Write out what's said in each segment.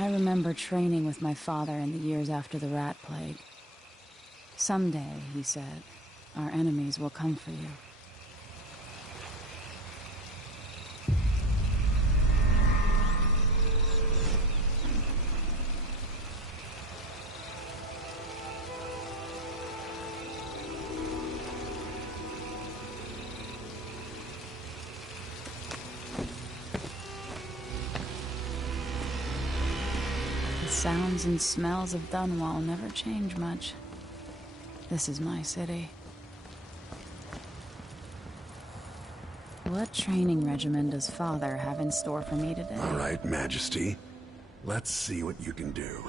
I remember training with my father in the years after the rat plague. Someday, he said, our enemies will come for you. Sounds and smells of Dunwall never change much. This is my city. What training regimen does Father have in store for me today? All right, Majesty. Let's see what you can do.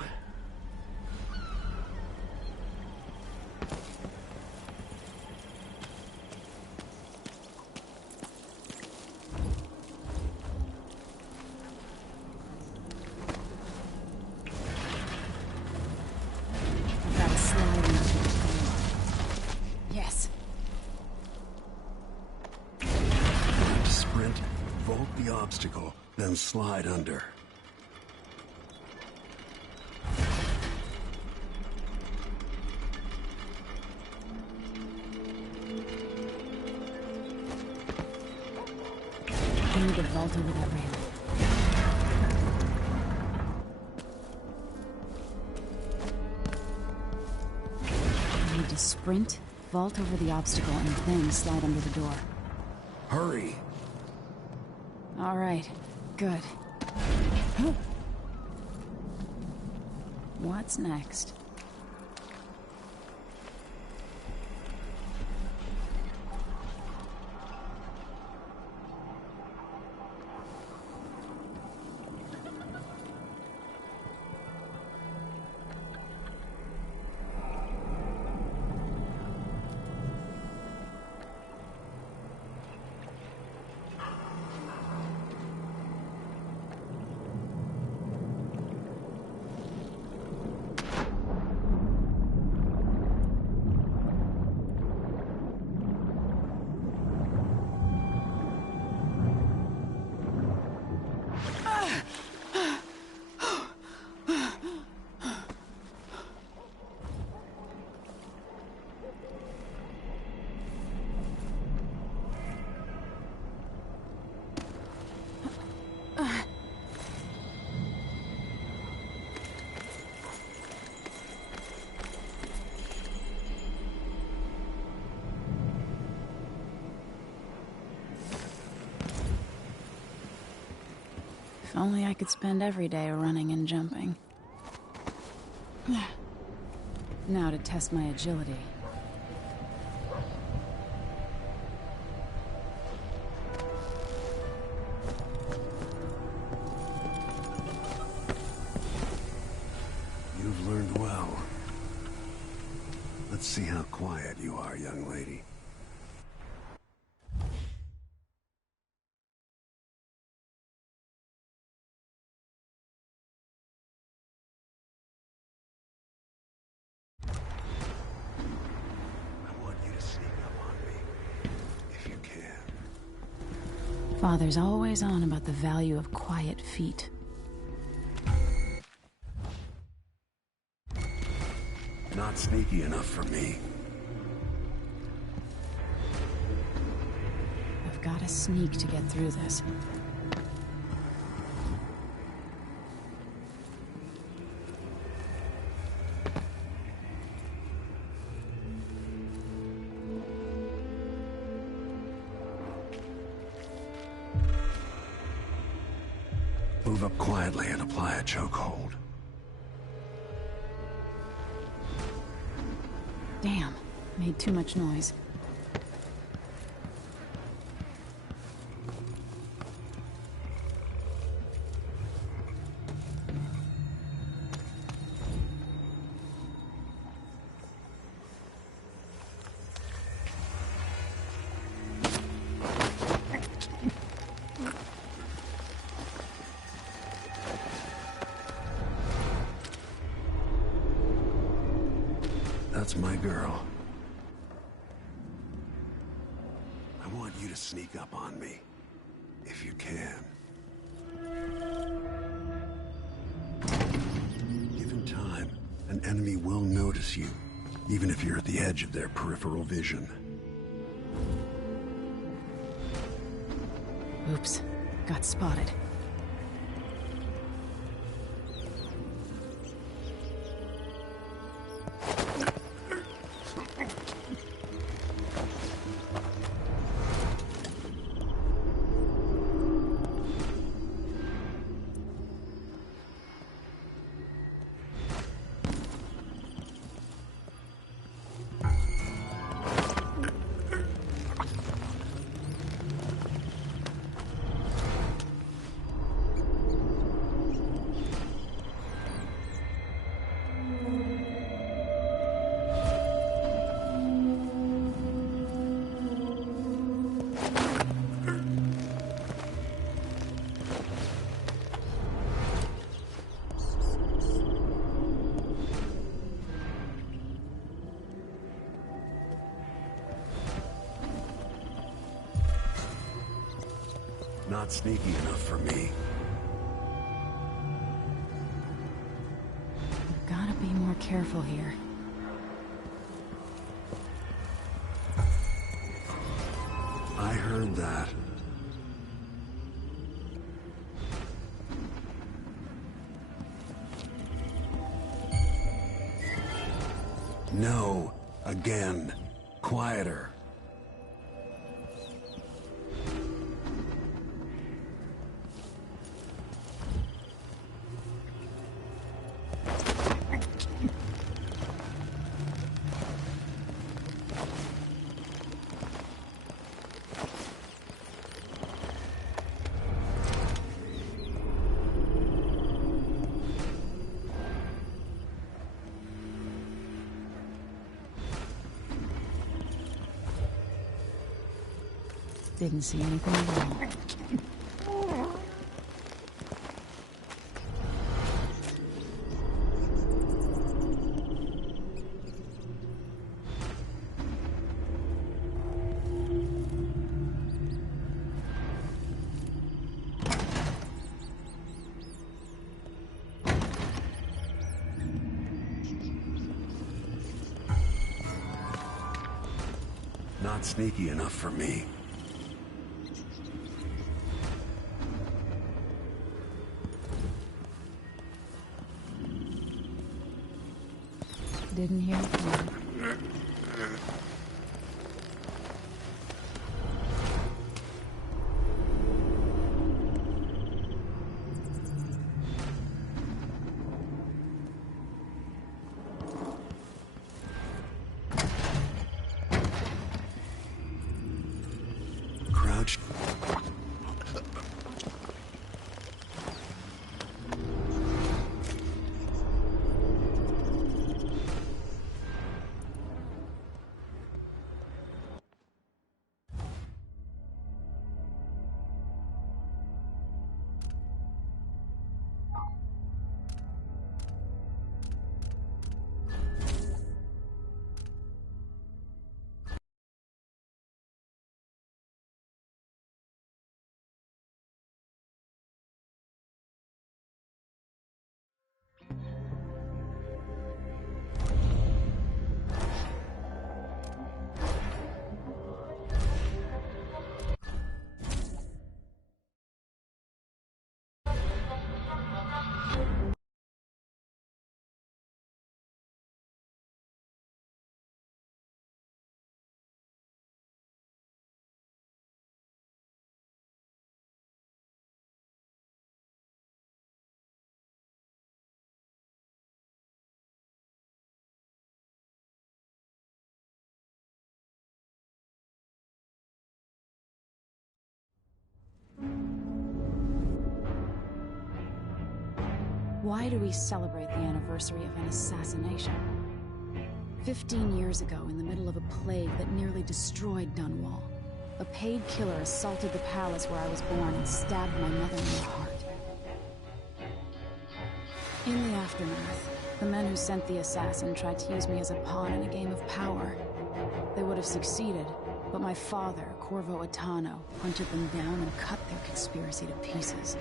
Then slide under. I need to vault over that railing. I need to sprint, vault over the obstacle, and then slide under the door. Hurry! All right. Good. What's next? If only I could spend every day running and jumping. Now to test my agility. You've learned well. Let's see how quiet you are, young lady. Father's always on about the value of quiet feet. Not sneaky enough for me. I've got to sneak to get through this. Move up quietly and apply a chokehold. Damn, made too much noise. That's my girl. I want you to sneak up on me, if you can. an enemy will notice you, even if you're at the edge of their peripheral vision. Oops. Got spotted. Not sneaky enough for me. We've gotta be more careful here. I heard that. No. Again. Quieter. Didn't see anything at all. Not sneaky enough for me. Didn't hear it. Crouched. Why do we celebrate the anniversary of an assassination? 15 years ago, in the middle of a plague that nearly destroyed Dunwall, a paid killer assaulted the palace where I was born and stabbed my mother in the heart. In the aftermath, the men who sent the assassin tried to use me as a pawn in a game of power. They would have succeeded, but my father, Corvo Attano, hunted them down and cut their conspiracy to pieces.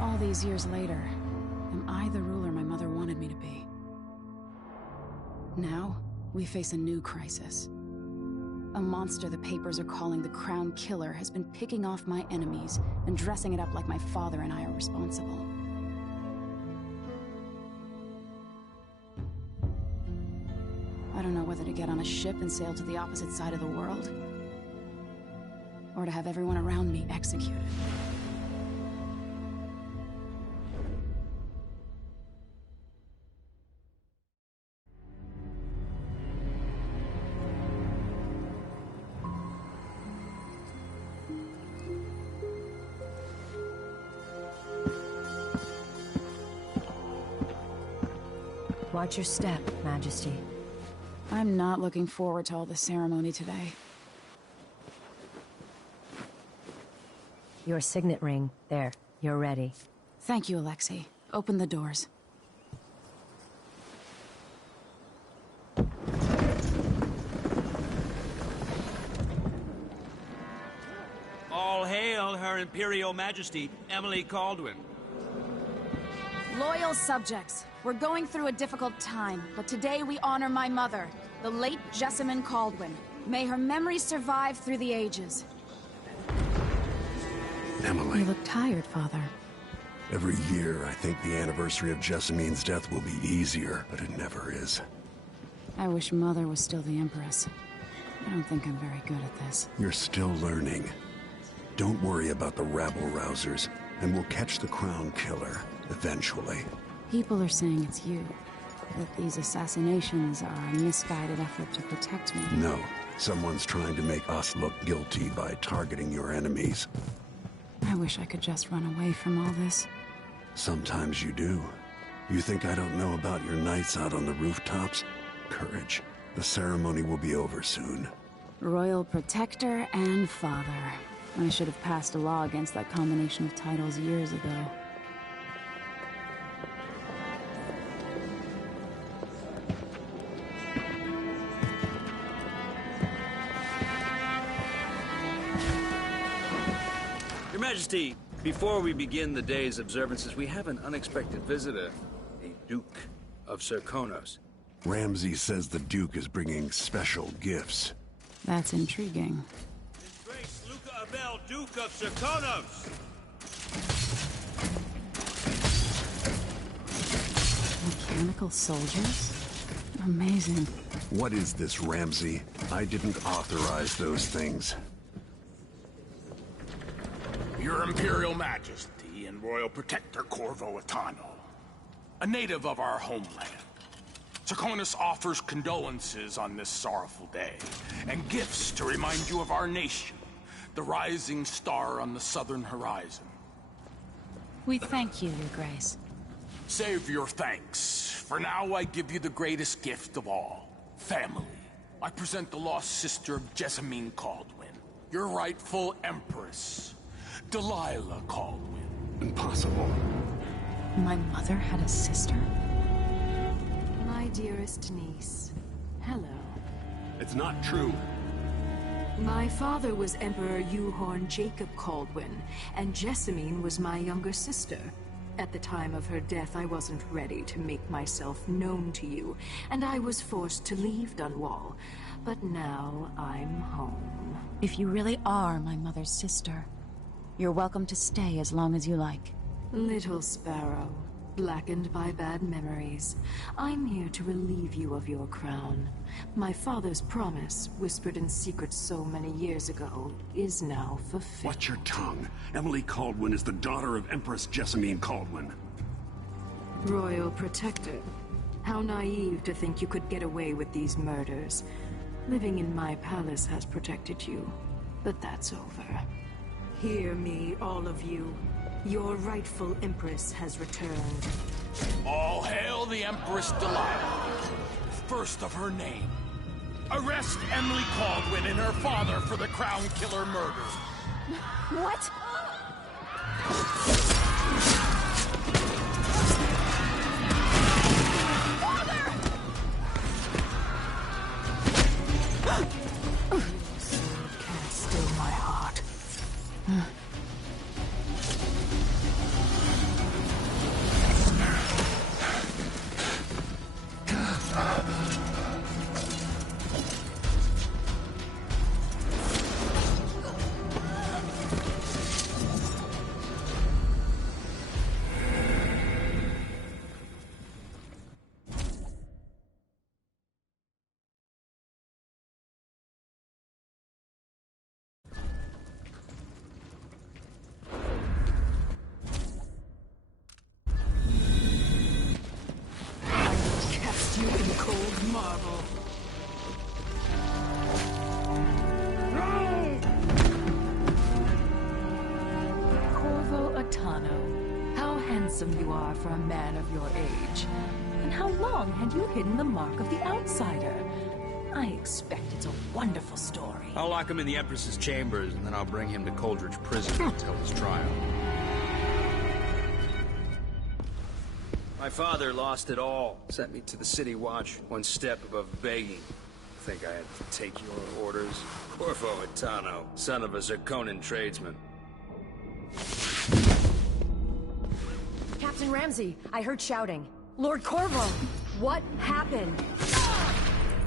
All these years later, am I the ruler my mother wanted me to be? Now, we face a new crisis. A monster the papers are calling the Crown Killer has been picking off my enemies and dressing it up like my father and I are responsible. I don't know whether to get on a ship and sail to the opposite side of the world, or to have everyone around me executed. Watch your step, Majesty. I'm not looking forward to all the ceremony today. Your signet ring. There. You're ready. Thank you, Alexei. Open the doors. All hail Her Imperial Majesty, Emily Caldwin. Loyal subjects, we're going through a difficult time, but today we honor my mother, the late Jessamine Caldwin. May her memory survive through the ages. Emily. You look tired, Father. Every year, I think the anniversary of Jessamine's death will be easier, but it never is. I wish Mother was still the Empress. I don't think I'm very good at this. You're still learning. Don't worry about the rabble-rousers, and we'll catch the Crown Killer, eventually. People are saying it's you. That these assassinations are a misguided effort to protect me. No. Someone's trying to make us look guilty by targeting your enemies. I wish I could just run away from all this. Sometimes you do. You think I don't know about your nights out on the rooftops? Courage. The ceremony will be over soon. Royal Protector and Father. I should have passed a law against that combination of titles years ago. Your Majesty, before we begin the day's observances, we have an unexpected visitor, the Duke of Serkonos. Ramsay says the Duke is bringing special gifts. That's intriguing. His Grace Luca Abel, Duke of Serkonos! Mechanical soldiers? Amazing. What is this, Ramsay? I didn't authorize those things. Your Imperial Majesty and Royal Protector Corvo Atano, a native of our homeland. Serkonos offers condolences on this sorrowful day, and gifts to remind you of our nation, the rising star on the southern horizon. We thank you, Your Grace. Save your thanks. For now, I give you the greatest gift of all, family. I present the lost sister of Jessamine Caldwin, your rightful Empress, Delilah Caldwin. Impossible. My mother had a sister? My dearest niece, hello. It's not true. My father was Emperor Yuhorn Jacob Caldwin, and Jessamine was my younger sister. At the time of her death, I wasn't ready to make myself known to you, and I was forced to leave Dunwall. But now I'm home. If you really are my mother's sister, you're welcome to stay as long as you like. Little sparrow, blackened by bad memories, I'm here to relieve you of your crown. My father's promise, whispered in secret so many years ago, is now fulfilled. Watch your tongue. Emily Caldwin is the daughter of Empress Jessamine Caldwin. Royal Protector, how naive to think you could get away with these murders. Living in my palace has protected you, but that's over. Hear me, all of you. Your rightful Empress has returned. All hail the Empress Delilah, first of her name. Arrest Emily Caldwin and her father for the Crown Killer murder. What? Sword can't still my heart. handsome you are for a man of your age. And how long had you hidden the mark of the outsider? I expect it's a wonderful story. I'll lock him in the Empress's chambers, and then I'll bring him to Coldridge Prison until his trial. My father lost it all. Sent me to the City Watch, one step above begging. Think I had to take your orders? Corvo Atano, son of a Zirconan tradesman. Captain Ramsey, I heard shouting. Lord Corvo, what happened?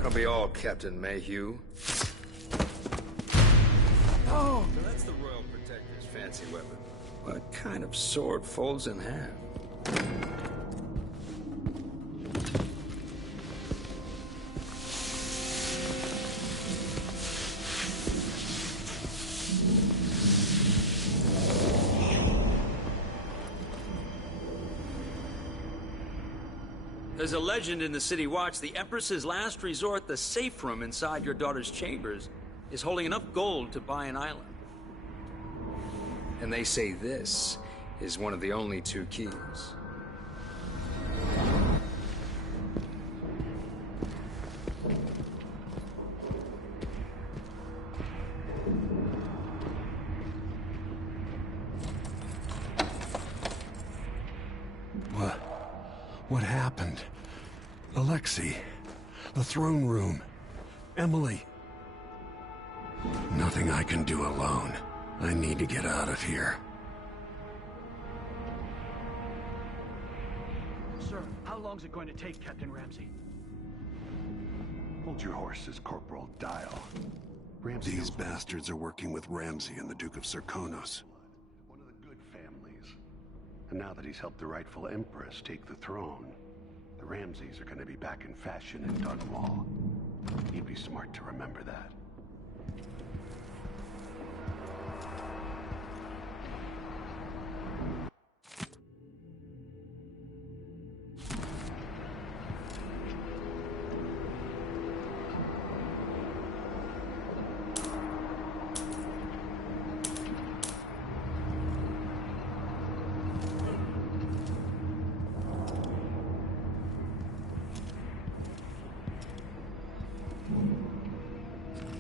I'll be all, Captain Mayhew. Oh! So that's the Royal Protector's fancy weapon. What kind of sword folds in half? There's a legend in the City Watch, the Empress's last resort, the safe room inside your daughter's chambers, is holding enough gold to buy an island. And they say this is one of the only 2 keys. What happened? Alexei, the throne room, Emily. Nothing I can do alone. I need to get out of here. Sir, how long's it going to take, Captain Ramsey? Hold your horses, Corporal Dial. These bastards are working with Ramsey and the Duke of Serkonos. One of the good families. And now that he's helped the rightful Empress take the throne, the Ramseys are going to be back in fashion in Dunwall. He'd be smart to remember that.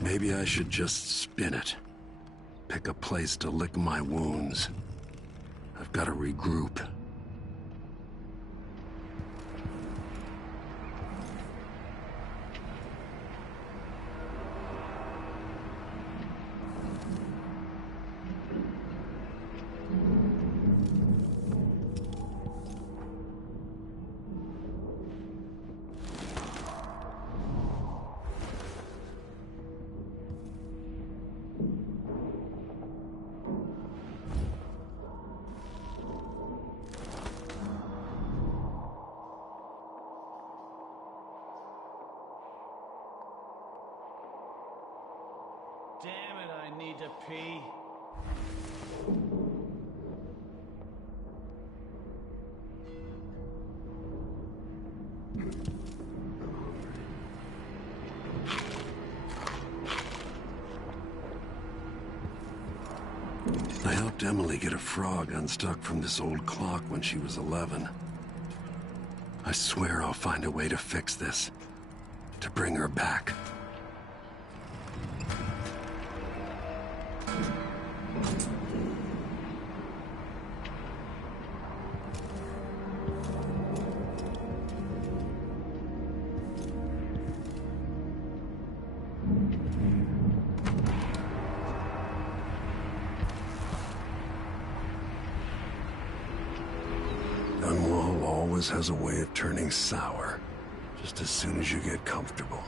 Maybe I should just spin it. Pick a place to lick my wounds. I've got to regroup. Damn it, I need to pee. I helped Emily get a frog unstuck from this old clock when she was 11. I swear I'll find a way to fix this. To bring her back. Dunwall always has a way of turning sour, just as soon as you get comfortable.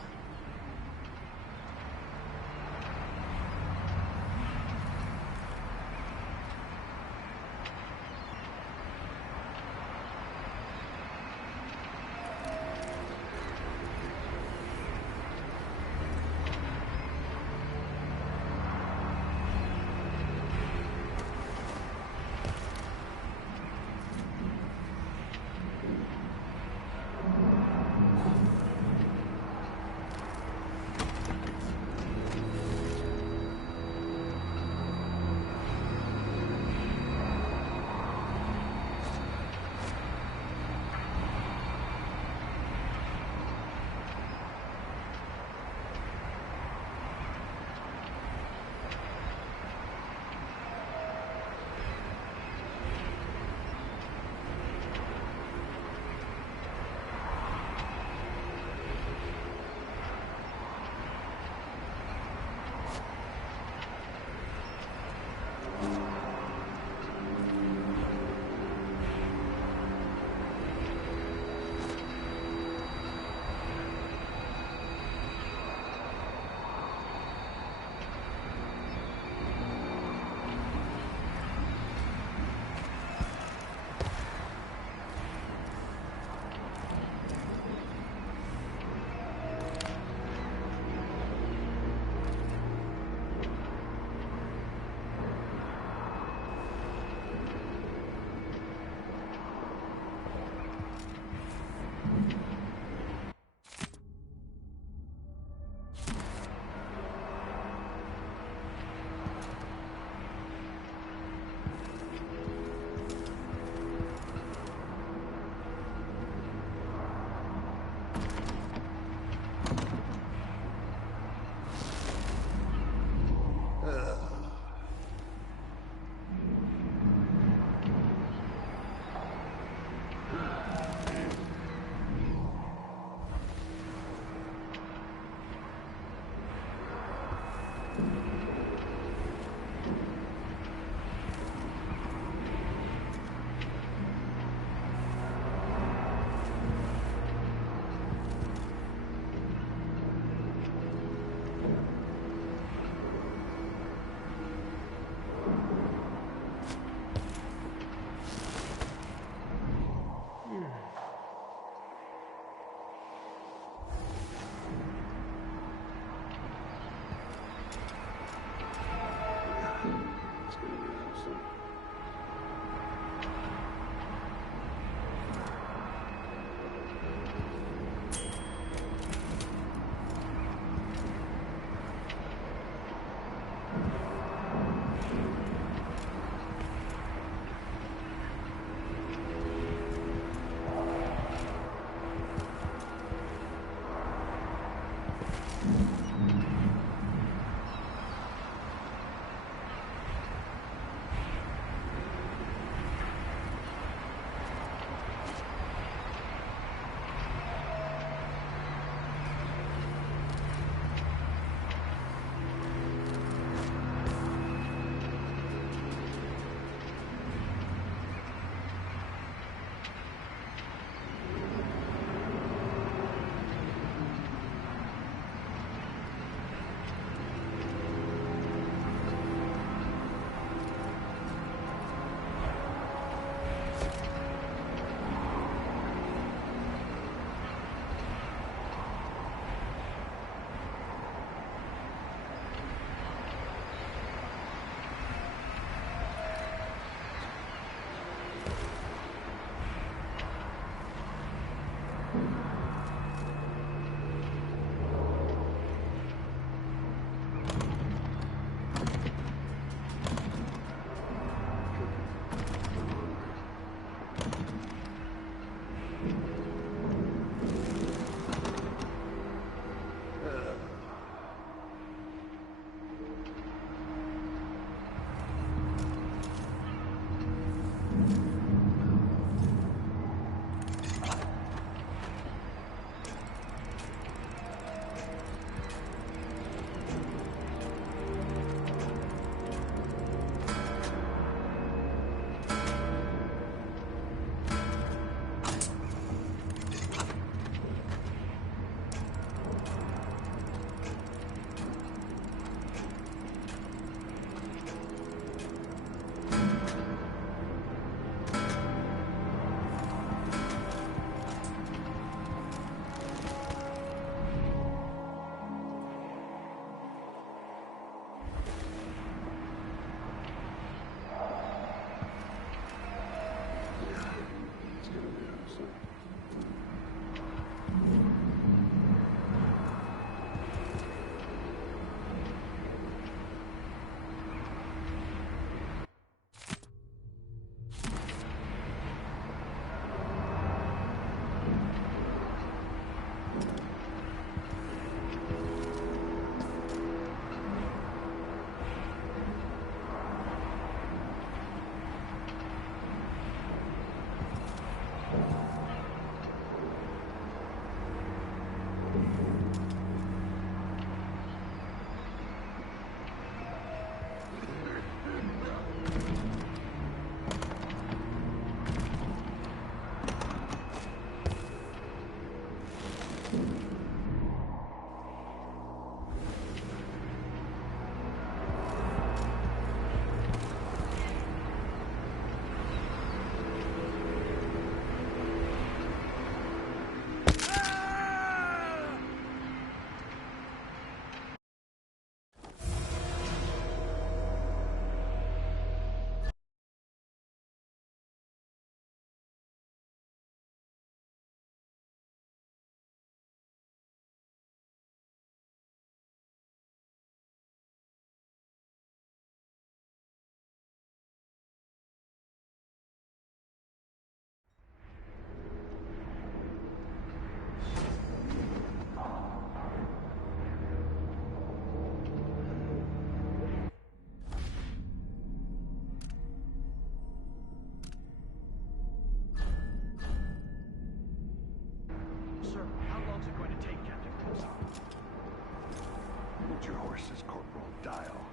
Your horses, Corporal. Dial.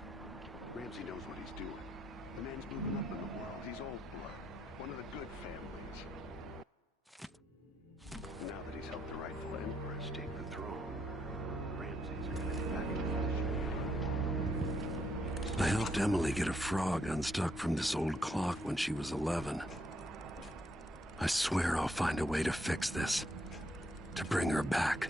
Ramsey knows what he's doing. The man's moving up in the world. He's old blood. One of the good families. Now that he's helped the rightful Empress take the throne, Ramses are gonna be back in fashion. I helped Emily get a frog unstuck from this old clock when she was 11. I swear I'll find a way to fix this. To bring her back.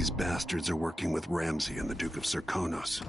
these bastards are working with Ramsey and the Duke of Serkonos.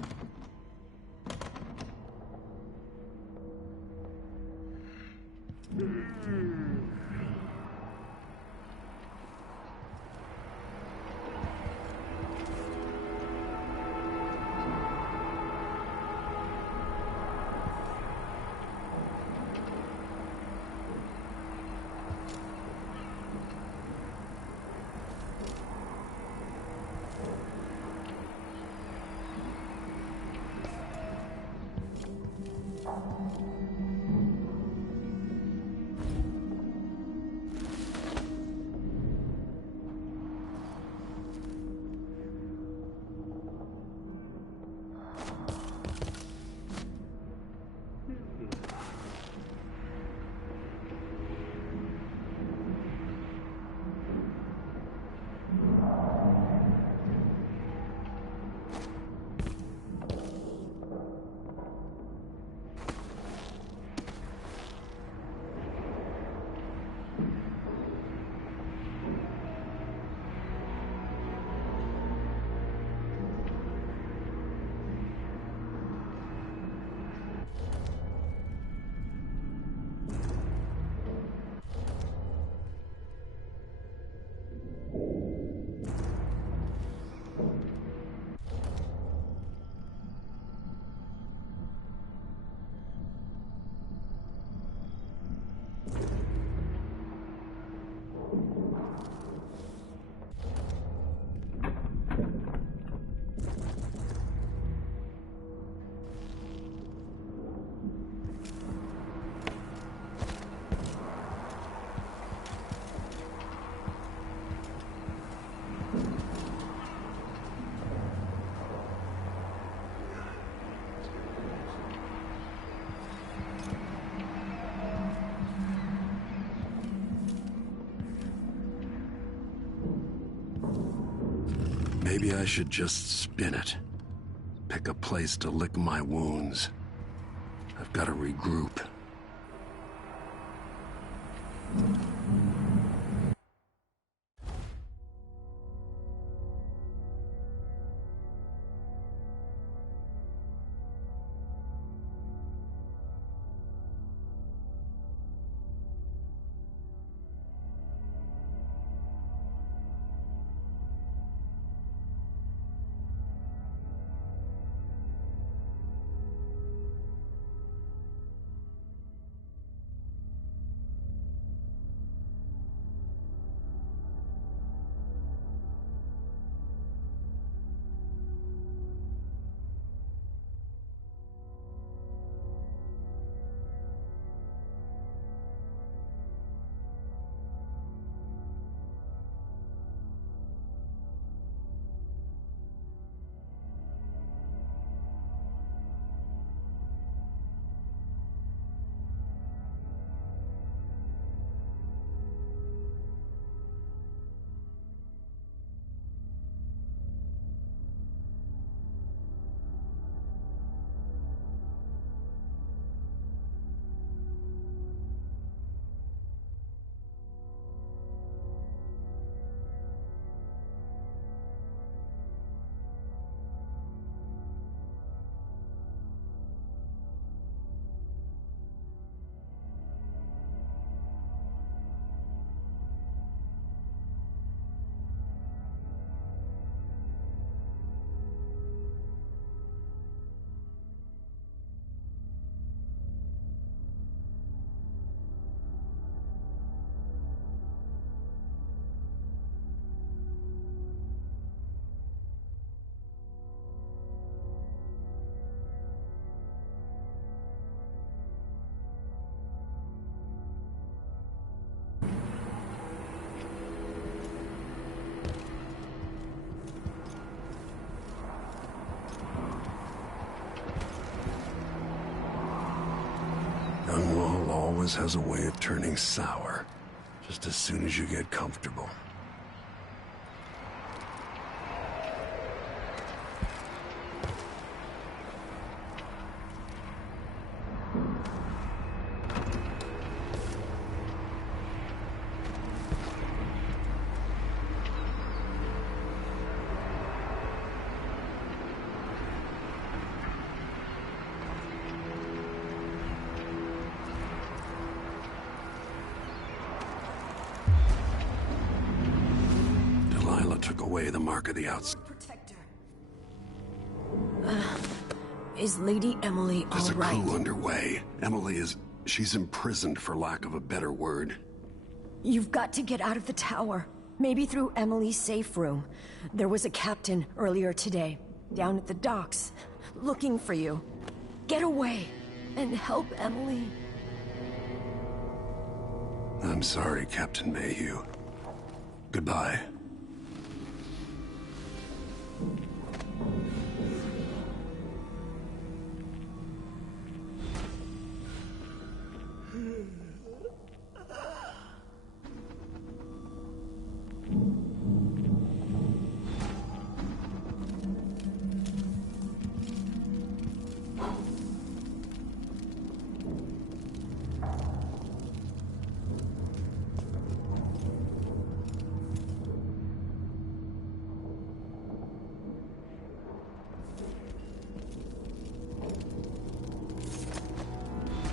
Maybe I should just spin it. Pick a place to lick my wounds. I've got to regroup. Dunwall always has a way of turning sour, just as soon as you get comfortable. took away the mark of the outs. Protector. Is Lady Emily all There's a right? coup underway. She's imprisoned for lack of a better word. You've got to get out of the tower. Maybe through Emily's safe room. There was a captain earlier today, down at the docks, looking for you. Get away, and help Emily. I'm sorry, Captain Mayhew. Goodbye.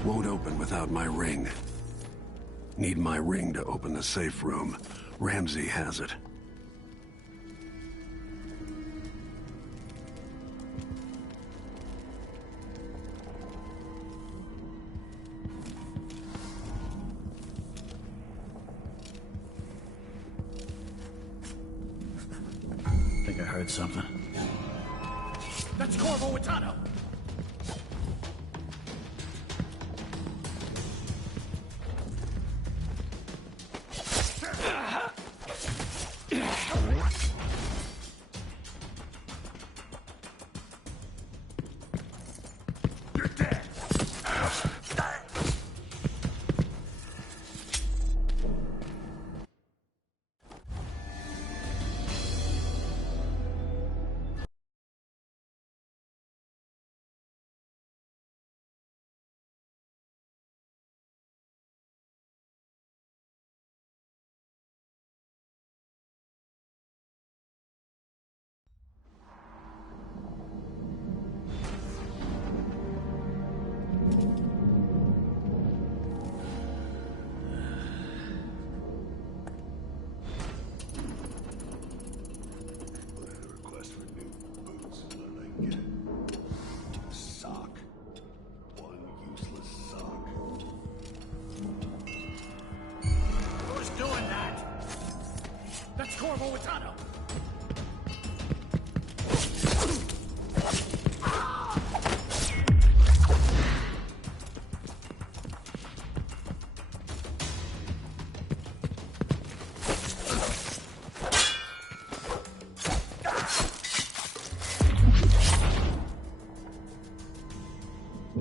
Won't open without my ring. Need my ring to open the safe room. Ramsey has it. I think I heard something. That's Corvo Atano! Request for new boots. What did I get? A sock. One useless sock. Who's doing that? That's Corvo Atano!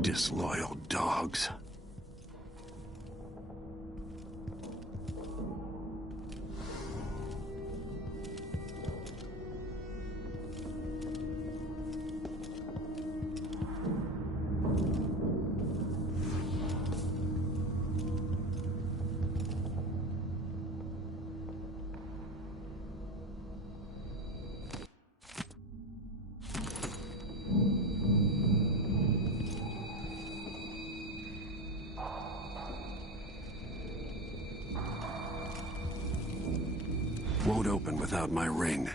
Disloyal dogs. Won't open without my ring.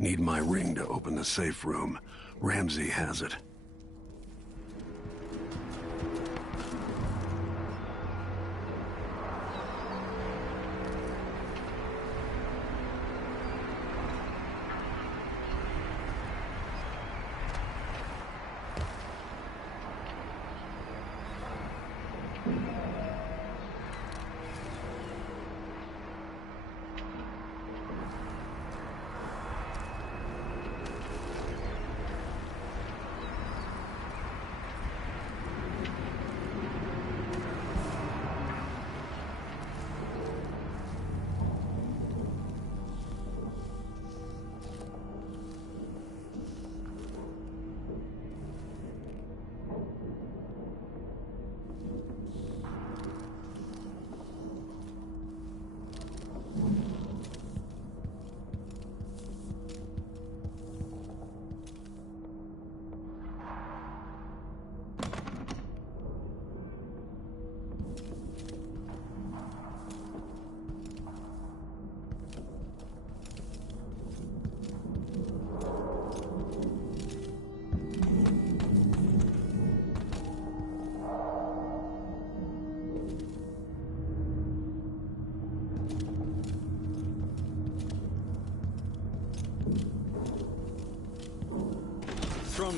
Need my ring to open the safe room. Ramsey has it.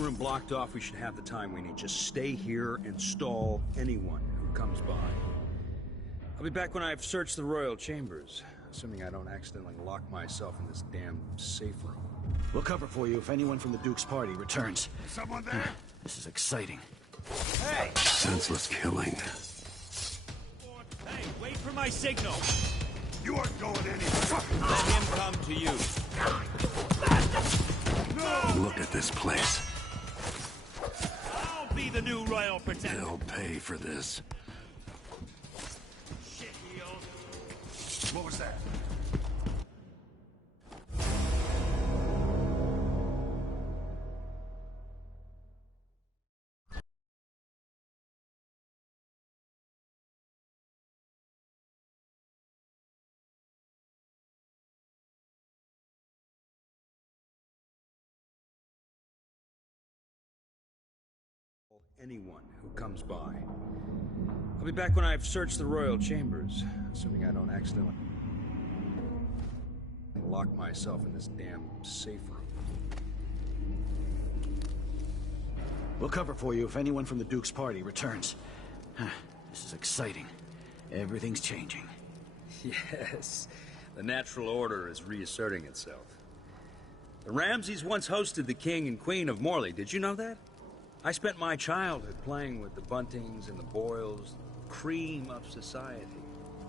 room blocked off. We should have the time we need. Just stay here and stall anyone who comes by. I'll be back when I've searched the royal chambers, assuming I don't accidentally lock myself in this damn safe room. We'll cover for you if anyone from the Duke's party returns. Someone there? This is exciting. Hey! Senseless killing. Hey, wait for my signal! You aren't going anywhere. Let him come to you. Look at this place. I'll be the new royal protector. They'll pay for this. Shit heel. What was that? Anyone who comes by. I'll be back when I've searched the royal chambers, assuming I don't accidentally lock myself in this damn safe room. We'll cover for you if anyone from the Duke's party returns. This is exciting. Everything's changing. Yes, the natural order is reasserting itself. The Ramseys once hosted the king and queen of Morley. Did you know that? I spent my childhood playing with the Buntings and the Boyles, the cream of society.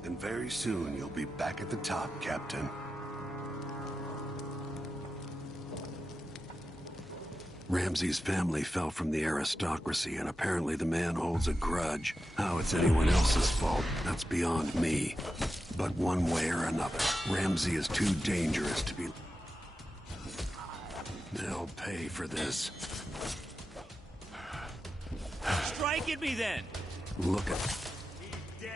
And very soon you'll be back at the top, Captain. Ramsey's family fell from the aristocracy, and apparently the man holds a grudge. How it's anyone else's fault, that's beyond me. But one way or another, Ramsey is too dangerous to be... They'll pay for this. Strike at me then! Look at... He's dead!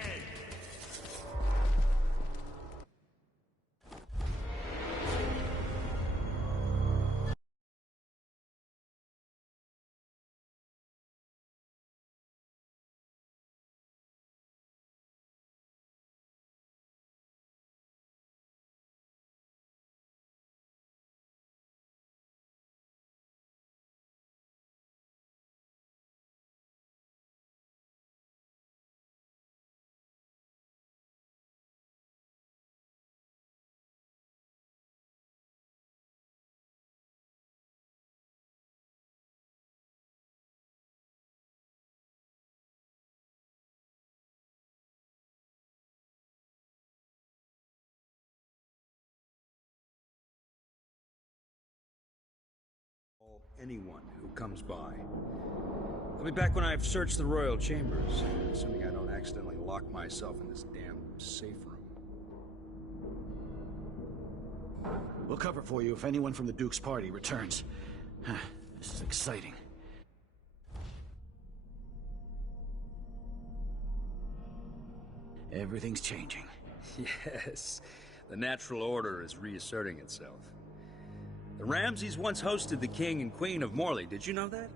Anyone who comes by. I'll be back when I've searched the royal chambers, assuming I don't accidentally lock myself in this damn safe room. We'll cover for you if anyone from the Duke's party returns. This is exciting. Everything's changing. Yes, the natural order is reasserting itself. The Ramseys once hosted the king and queen of Morley. Did you know that?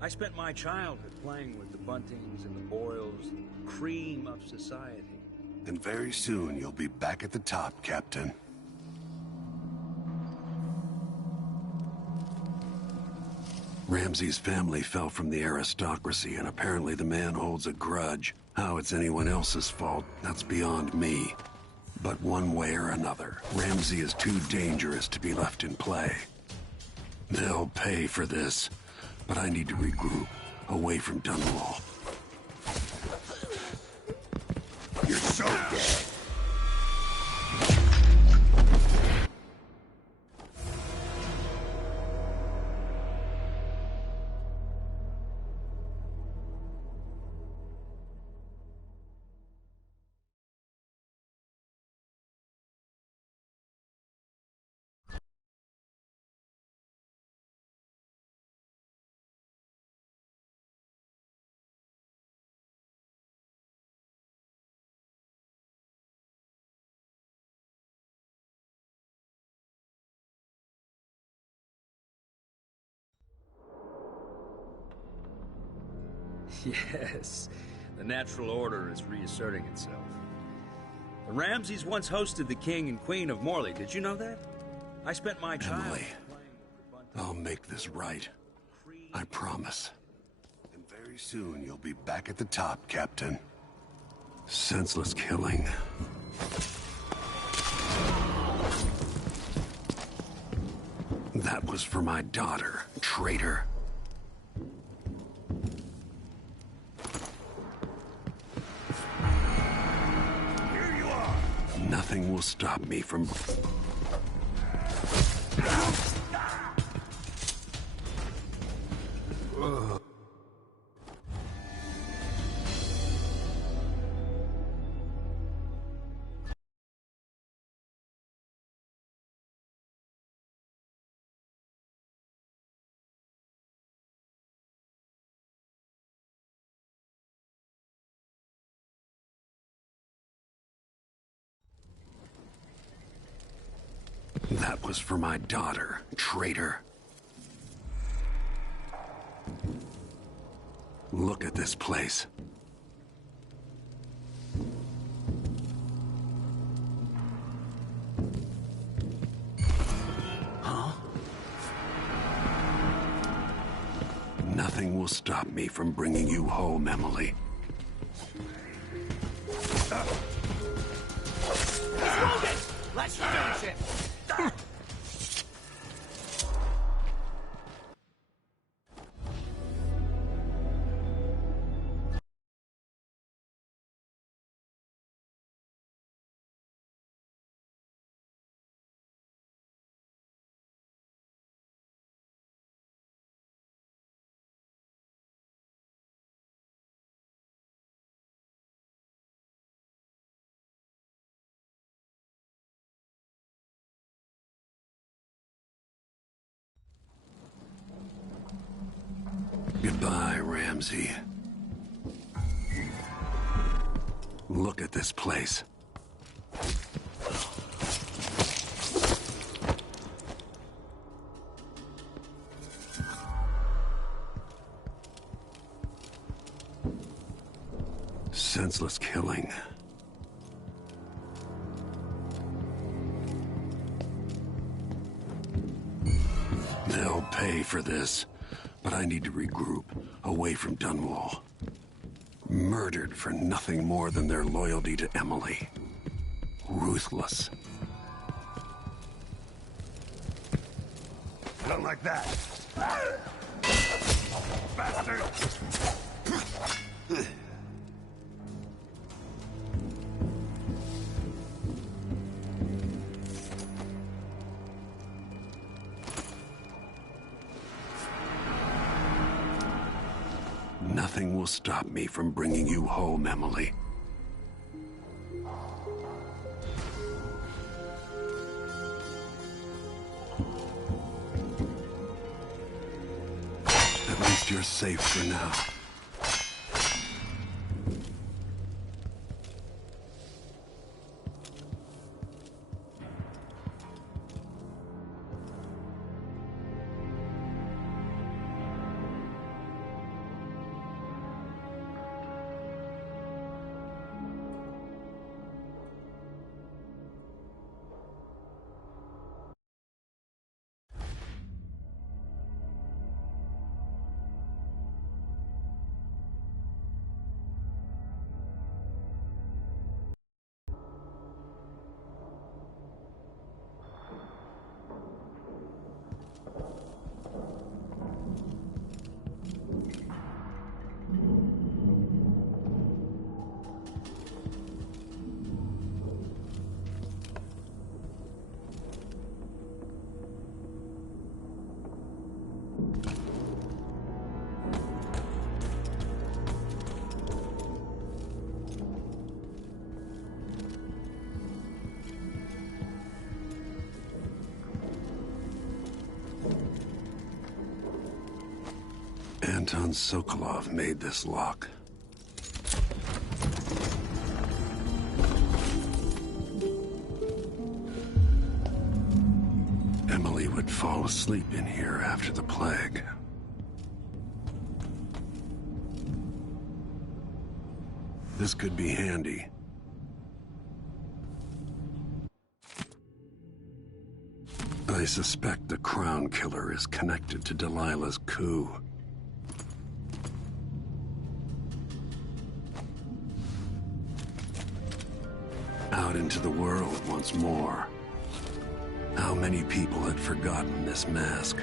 I spent my childhood playing with the Buntings and the Boyles, the cream of society. And very soon you'll be back at the top, Captain. Ramsey's family fell from the aristocracy, and apparently the man holds a grudge. How it's anyone else's fault, that's beyond me. But one way or another, Ramsey is too dangerous to be left in play. They'll pay for this, but I need to regroup, away from Dunwall. You're so dead. Yes, the natural order is reasserting itself. The Ramseys once hosted the king and queen of Morley. Did you know that? I spent my childhood Emily, playing with the Buntings. I'll make this right. I promise. And very soon you'll be back at the top, Captain. Senseless killing. That was for my daughter, traitor. Here you are! Nothing will stop me from... That was for my daughter, traitor. Look at this place. Huh? Nothing will stop me from bringing you home, Emily. Let's finish it! Goodbye, Ramsey. Look at this place. Senseless killing. They'll pay for this. But I need to regroup, away from Dunwall. Murdered for nothing more than their loyalty to Emily. Ruthless. Not like that. Bastard! Nothing will stop me from bringing you home, Emily. At least you're safe for now. Anton Sokolov made this lock. Emily would fall asleep in here after the plague. This could be handy. I suspect the Crown Killer is connected to Delilah's coup. Out into the world once more. How many people had forgotten this mask?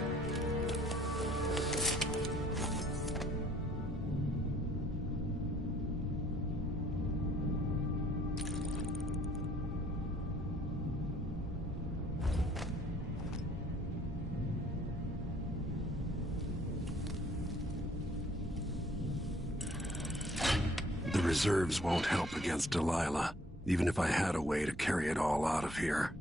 The reserves won't help against Delilah, even if I had a way to carry it all out of here.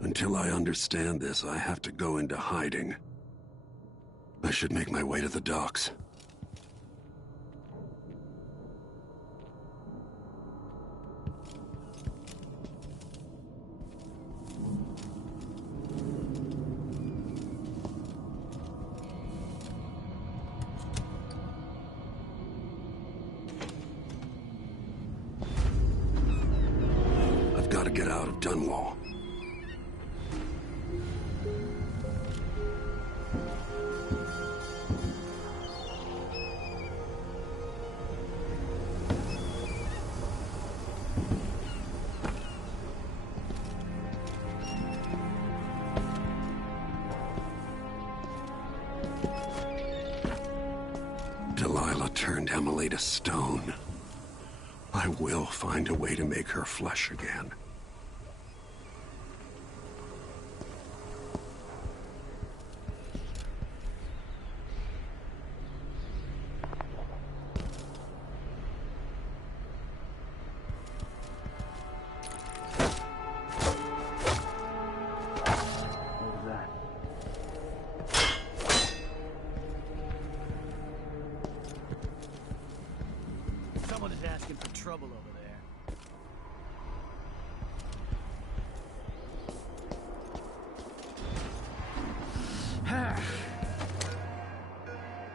Until I understand this, I have to go into hiding. I should make my way to the docks. I've got to get out of Dunwall. Delilah turned Emily to stone. I will find a way to make her flesh again. Someone is asking for trouble over there.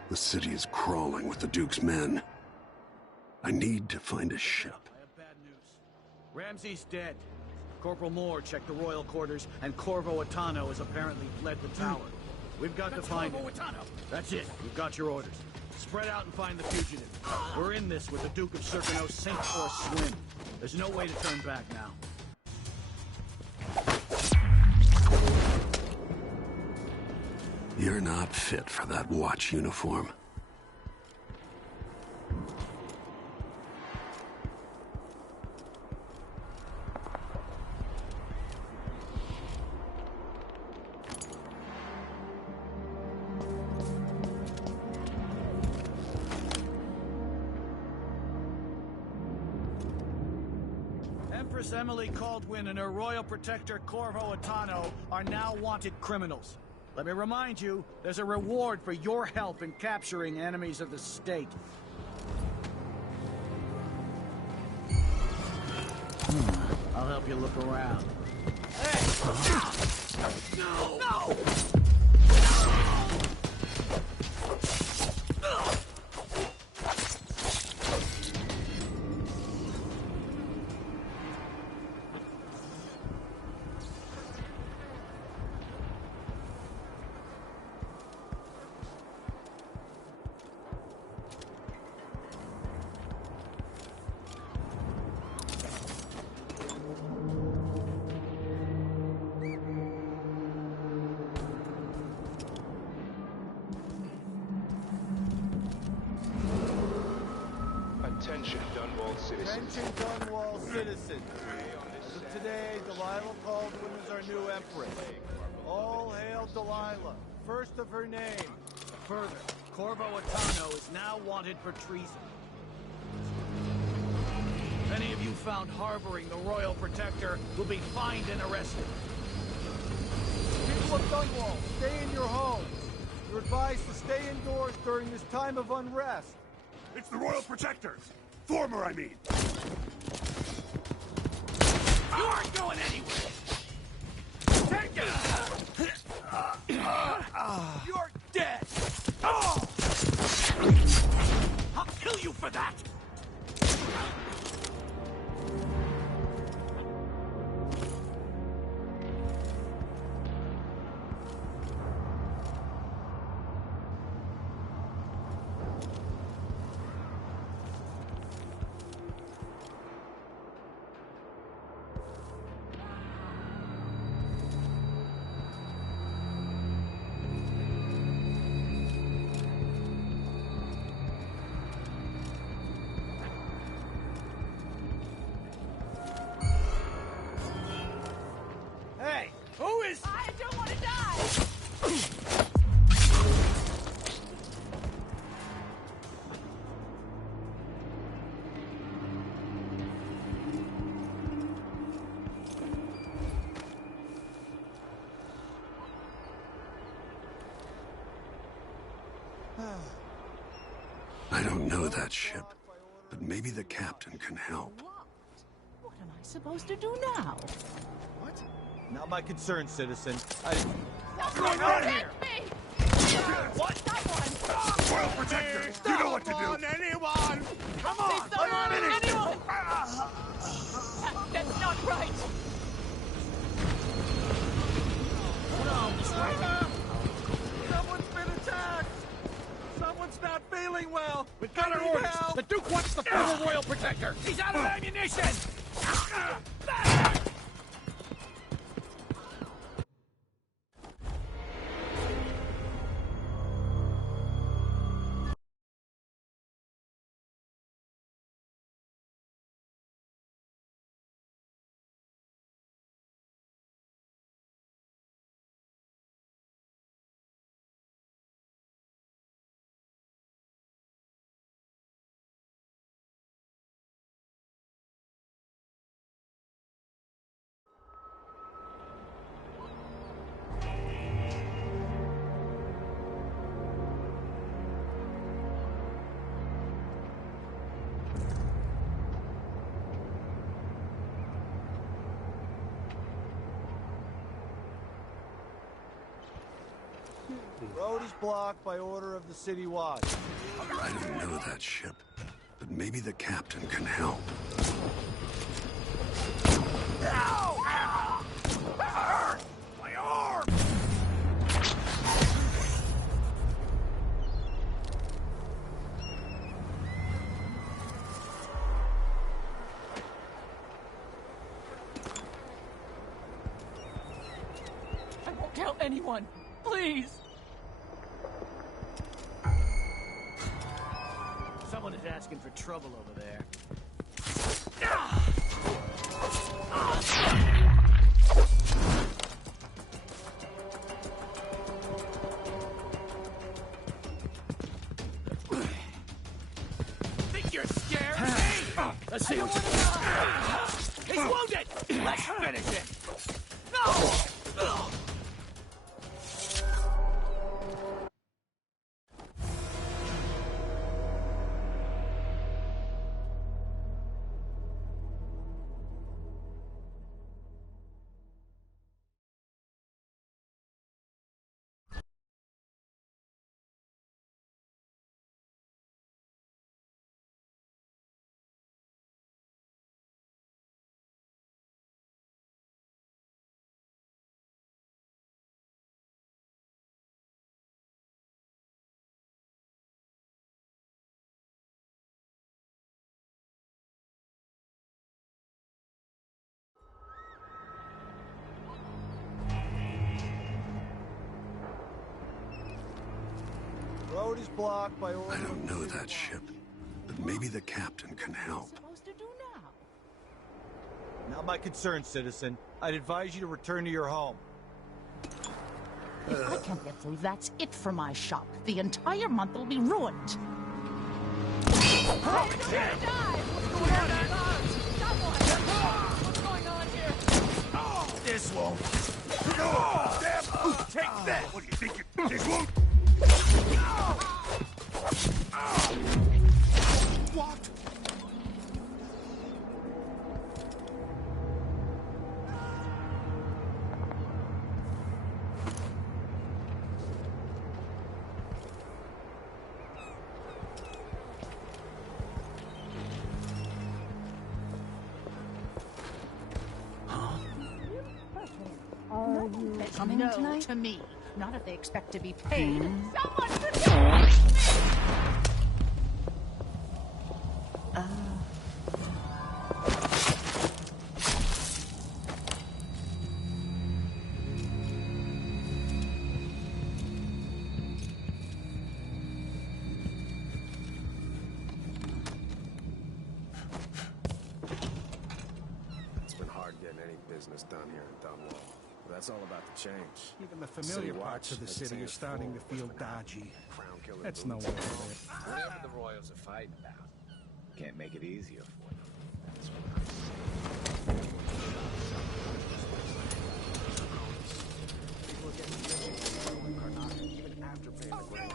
The city is crawling with the Duke's men. I need to find a ship. I have bad news. Ramsey's dead. Corporal Moore checked the royal quarters, and Corvo Attano has apparently fled the tower. We've got to find him. That's it. We've got your orders. Spread out and find the fugitive. We're in this with the Duke of Serkino, sink or swim. There's no way to turn back now. You're not fit for that watch uniform. Empress Emily Caldwin and her royal protector Corvo Attano are now wanted criminals. Let me remind you, there's a reward for your help in capturing enemies of the state. I'll help you look around. Hey! No! No! Attention, Dunwall citizens. Attention, Dunwall citizens. As of today, Delilah Caldwin is our new empress. All hail Delilah, first of her name. Further, Corvo Attano is now wanted for treason. Any of you found harboring the royal protector will be fined and arrested. People of Dunwall, stay in your homes. You're advised to stay indoors during this time of unrest. It's the Royal Protectors! Former, I mean! You aren't going anywhere! Take it! You're dead! Oh! I'll kill you for that! Hey, who is... I don't want to die! I don't know that ship, but maybe the captain can help. What am I supposed to do now? What? Not my concern, citizen. What's going on here? What? Someone! Royal Protectors! You know what to do! Anyone! Come on! Anyone! That's not right! Someone's been attacked! Someone's not feeling well! We've got our orders! The Duke wants the former royal protector! He's out of ammunition! Road is blocked by order of the City Watch. I don't know that ship, but maybe the captain can help. Ow! My arm! I won't tell anyone! Please! Someone is asking for trouble over there. Think you're scared? Hey! Let's see what you... He's wounded! Captain! No! Road is blocked by order. I don't know that ship, but maybe the captain can help. Not my concern, citizen. I'd advise you to return to your home. If I can't get through, that's it for my shop. The entire month will be ruined. What's going on here? This won't. Take that! What do you think? This won't. What? Are you coming tonight? To me. Not if they expect to be paid. Someone protect me! It's been hard getting any business done here in Dunwall. But that's all about the change. Even the familiar parts of the city are starting to feel dodgy. That's no way to live. Whatever the Royals are fighting about, can't make it easier for them. That's what people are getting even after paying the grand.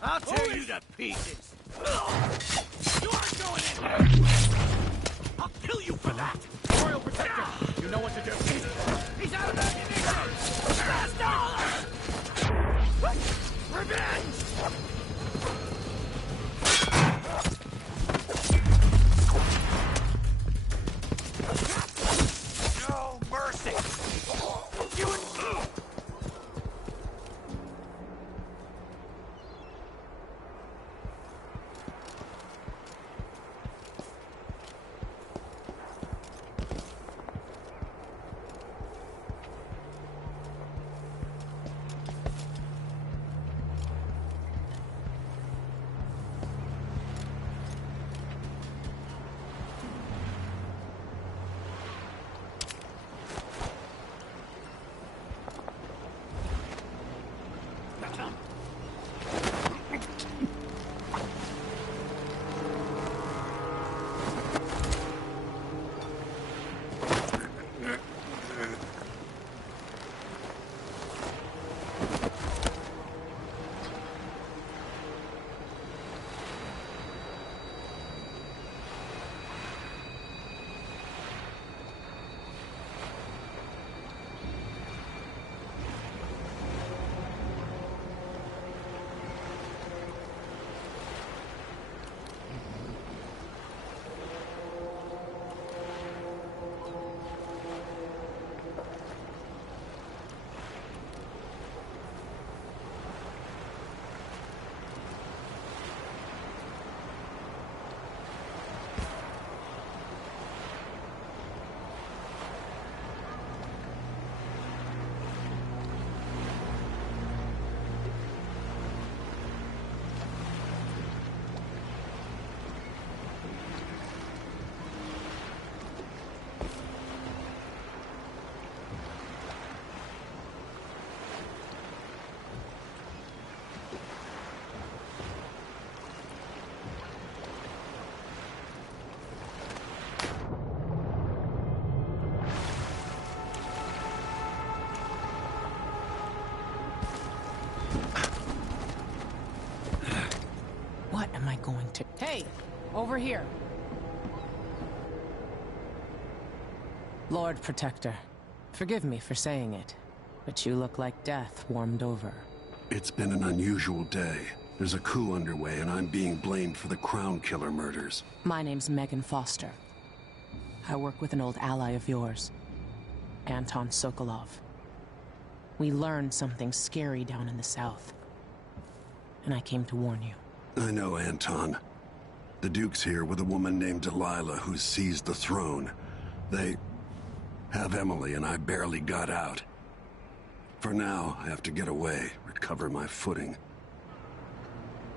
I'll tear you to pieces! You aren't going in there! I'll kill you for that! Royal Protector, you know what to do. He's out of ammunition! Blast all! Revenge! No mercy! You and me! What am I going to... Hey! Over here! Lord Protector, forgive me for saying it, but you look like death warmed over. It's been an unusual day. There's a coup underway, and I'm being blamed for the Crown Killer murders. My name's Megan Foster. I work with an old ally of yours, Anton Sokolov. We learned something scary down in the south, and I came to warn you. I know, Anton. The Duke's here with a woman named Delilah who's seized the throne. They have Emily, and I barely got out. For now, I have to get away, recover my footing.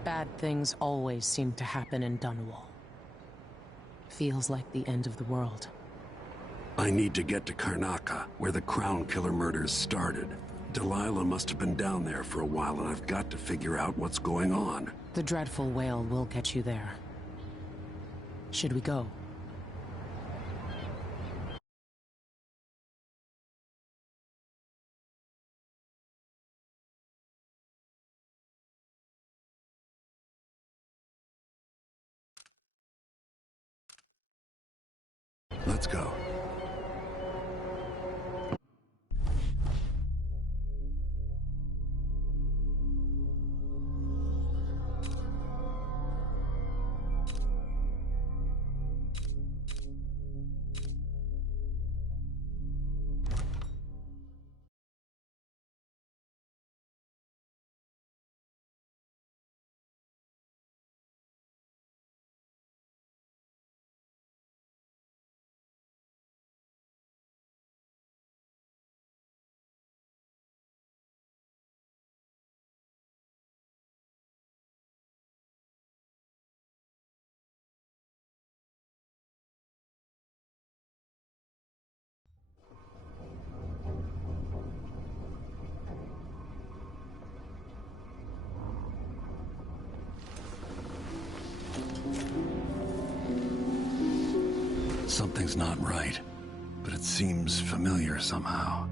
Bad things always seem to happen in Dunwall. Feels like the end of the world. I need to get to Karnaca, where the Crown Killer murders started. Delilah must have been down there for a while, and I've got to figure out what's going on. The dreadful whale will get you there. Should we go? Let's go. Something's not right, but it seems familiar somehow.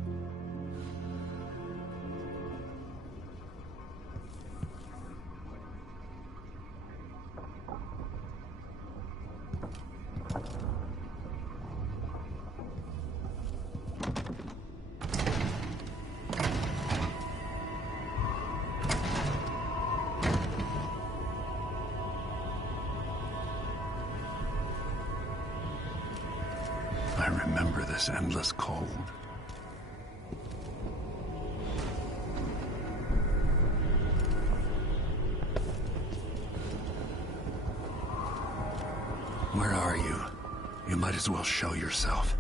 I remember this endless cold. Where are you? You might as well show yourself.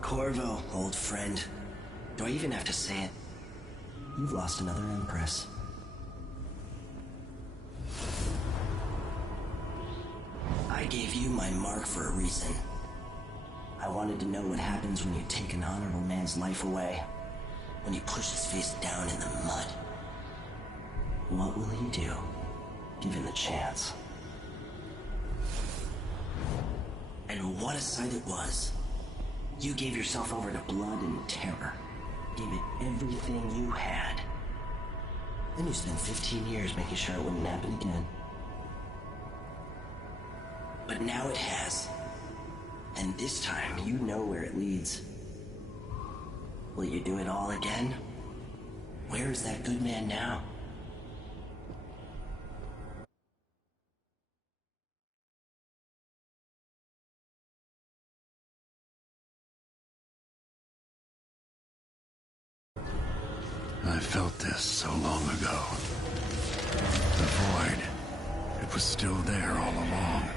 Corvo, old friend. Do I even have to say it? You've lost another Empress. I gave you my mark for a reason. I wanted to know what happens when you take an honorable man's life away. When you push his face down in the mud. What will he do, given the chance? And what a sight it was. You gave yourself over to blood and terror. Gave it everything you had. Then you spent 15 years making sure it wouldn't happen again. But now it has. And this time, you know where it leads. Will you do it all again? Where is that good man now? I felt this so long ago. The void. It was still there all along.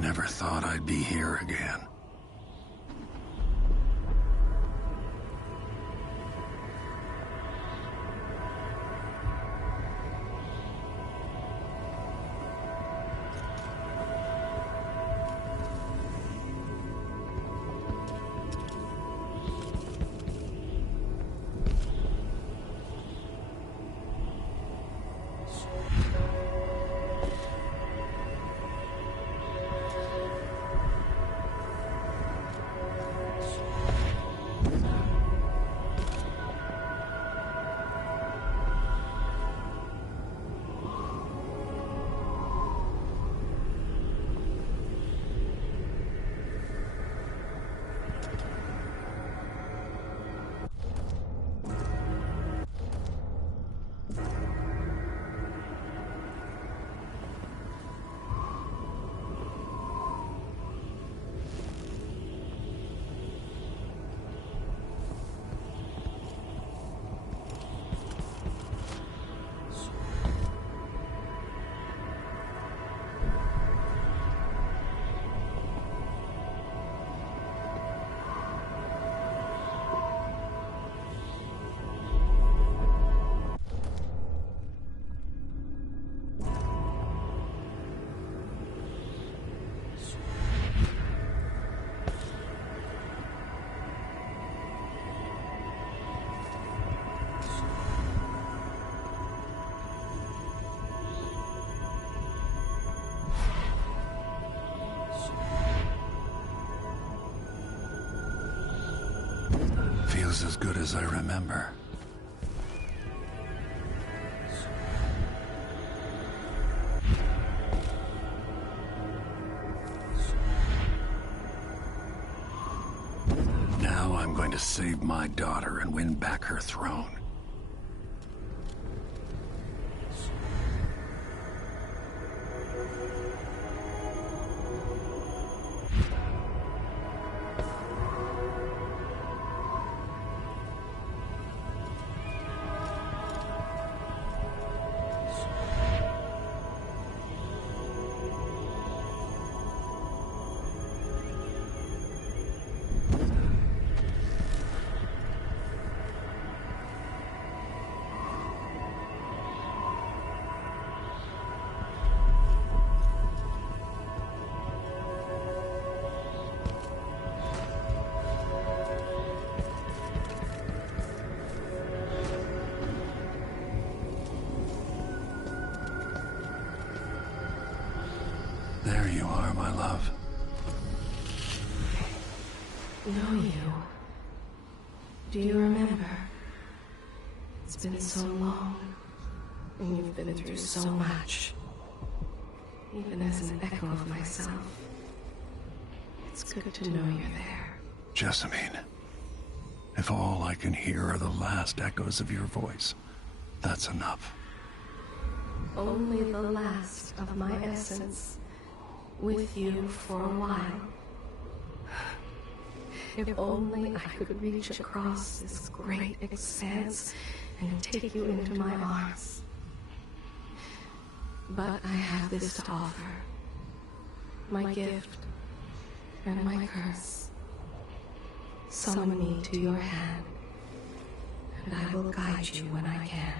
Never thought I'd be here again. was as good as I remember. Now I'm going to save my daughter and win back her throne. There you are, my love. Know you. Do you remember? It's been so long, and you've been through so much. Even as an echo of myself, it's good to know you're there. Jessamine, if all I can hear are the last echoes of your voice, that's enough. Only the last of my essence. With you for a while. If only I could reach across this great expanse and take you into my arms. But I have this to offer. My gift and my curse. Summon me to your hand, and I will guide you when I can.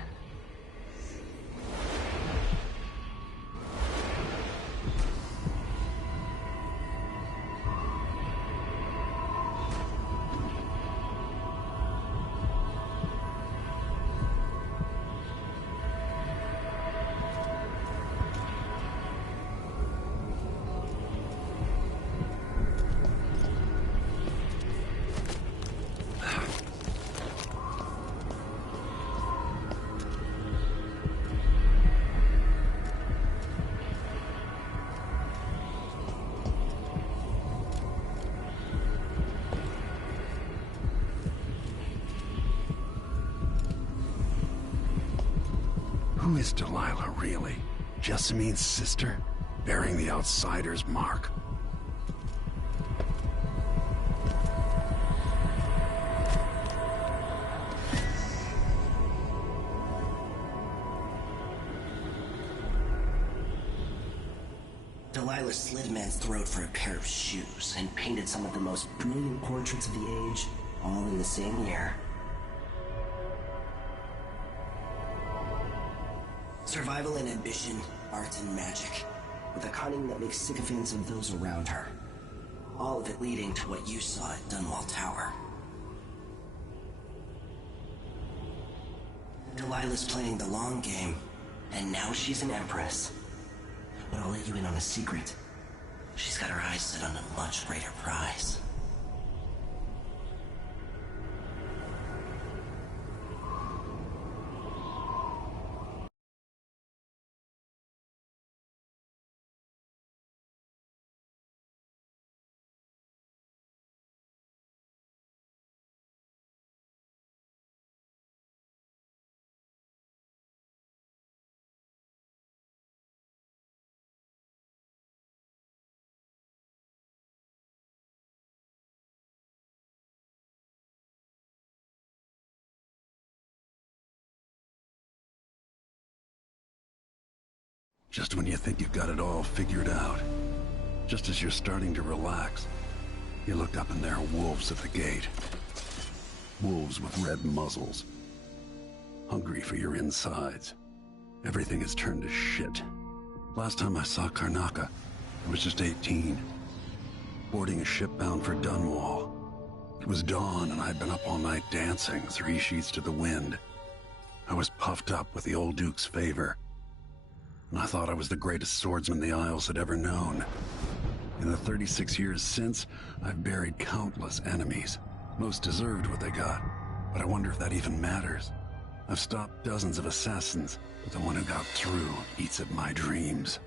Who is Delilah, really? Jessamine's sister? Bearing the outsider's mark? Delilah slit a man's throat for a pair of shoes and painted some of the most brilliant portraits of the age, all in the same year. Survival and ambition, art and magic, with a cunning that makes sycophants of those around her. All of it leading to what you saw at Dunwall Tower. Delilah's playing the long game, and now she's an empress. But I'll let you in on a secret. She's got her eyes set on a much greater prize. Just when you think you've got it all figured out, just as you're starting to relax, you look up and there are wolves at the gate. Wolves with red muzzles. Hungry for your insides. Everything has turned to shit. Last time I saw Karnaca, I was just 18. Boarding a ship bound for Dunwall. It was dawn and I'd been up all night dancing, 3 sheets to the wind. I was puffed up with the old Duke's favor. And I thought I was the greatest swordsman the Isles had ever known. In the 36 years since, I've buried countless enemies. Most deserved what they got. but I wonder if that even matters. I've stopped dozens of assassins, but the one who got through eats at my dreams.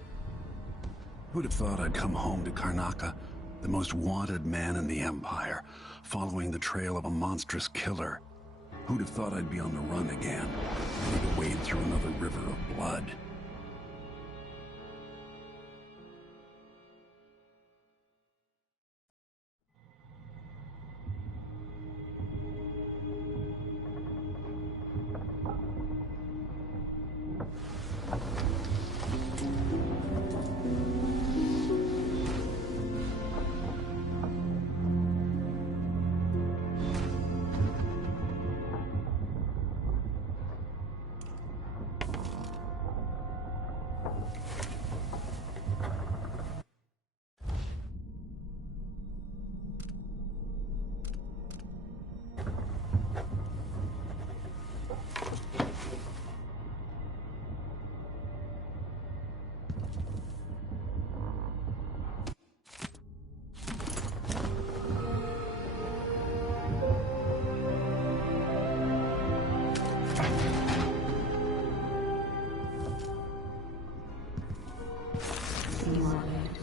Who'd have thought I'd come home to Karnaca, the most wanted man in the Empire, following the trail of a monstrous killer? Who'd have thought I'd be on the run again, ready to wade through another river of blood?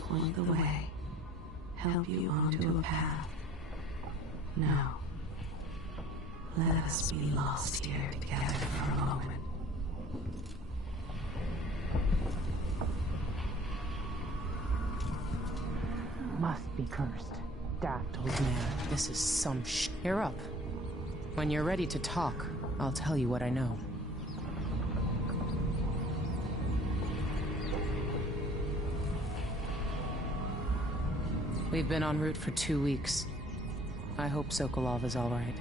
Point the way, help you onto a path. Now, let us be lost here together for a moment. Must be cursed. Daft old man. This is some Cheer up. When you're ready to talk, I'll tell you what I know. We've been en route for 2 weeks. I hope Sokolov is all right,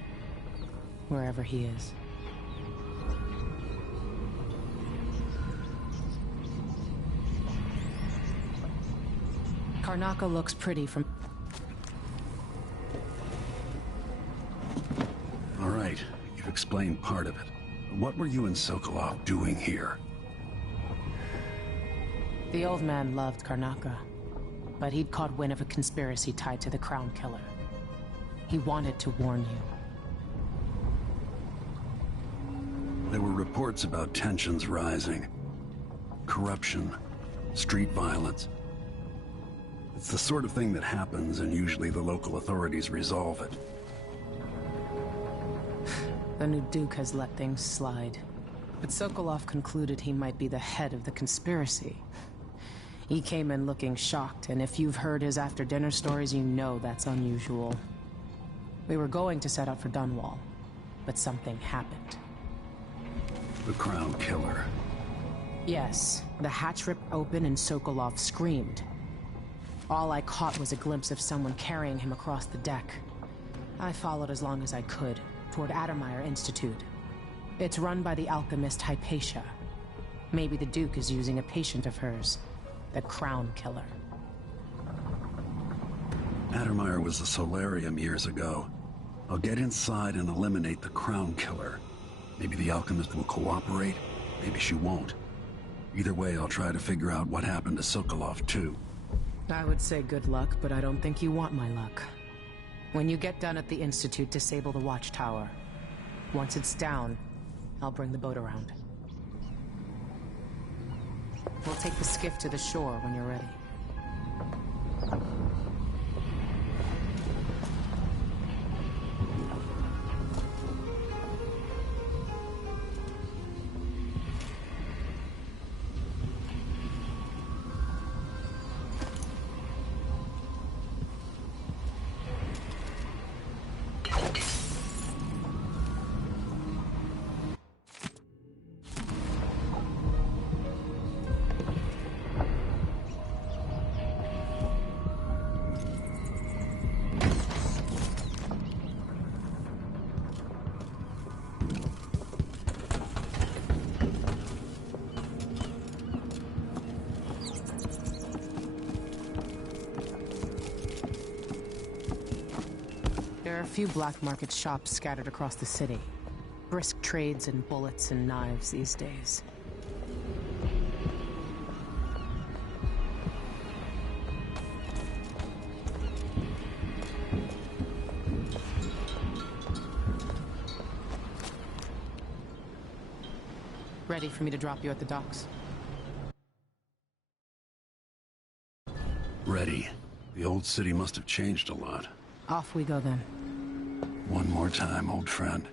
wherever he is. Karnaca looks pretty from... All right, you've explained part of it. What were you and Sokolov doing here? The old man loved Karnaca, but he'd caught wind of a conspiracy tied to the Crown Killer. He wanted to warn you. There were reports about tensions rising. Corruption, street violence. It's the sort of thing that happens, and usually the local authorities resolve it. The new Duke has let things slide, but Sokolov concluded he might be the head of the conspiracy. He came in looking shocked, and if you've heard his after-dinner stories, you know that's unusual. We were going to set out for Dunwall, but something happened. The Crown Killer. Yes, the hatch ripped open and Sokolov screamed. All I caught was a glimpse of someone carrying him across the deck. I followed as long as I could, toward Addermeyer Institute. It's run by the alchemist Hypatia. Maybe the Duke is using a patient of hers, the Crown Killer. Addermeyer was a solarium years ago. I'll get inside and eliminate the Crown Killer. Maybe the alchemist will cooperate, maybe she won't. Either way, I'll try to figure out what happened to Sokolov, too. I would say good luck, but I don't think you want my luck. When you get done at the Institute, disable the watchtower. Once it's down, I'll bring the boat around. We'll take the skiff to the shore when you're ready. There are a few black market shops scattered across the city. Brisk trades in bullets and knives these days. Ready for me to drop you at the docks? Ready. The old city must have changed a lot. Off we go then. One more time, old friend.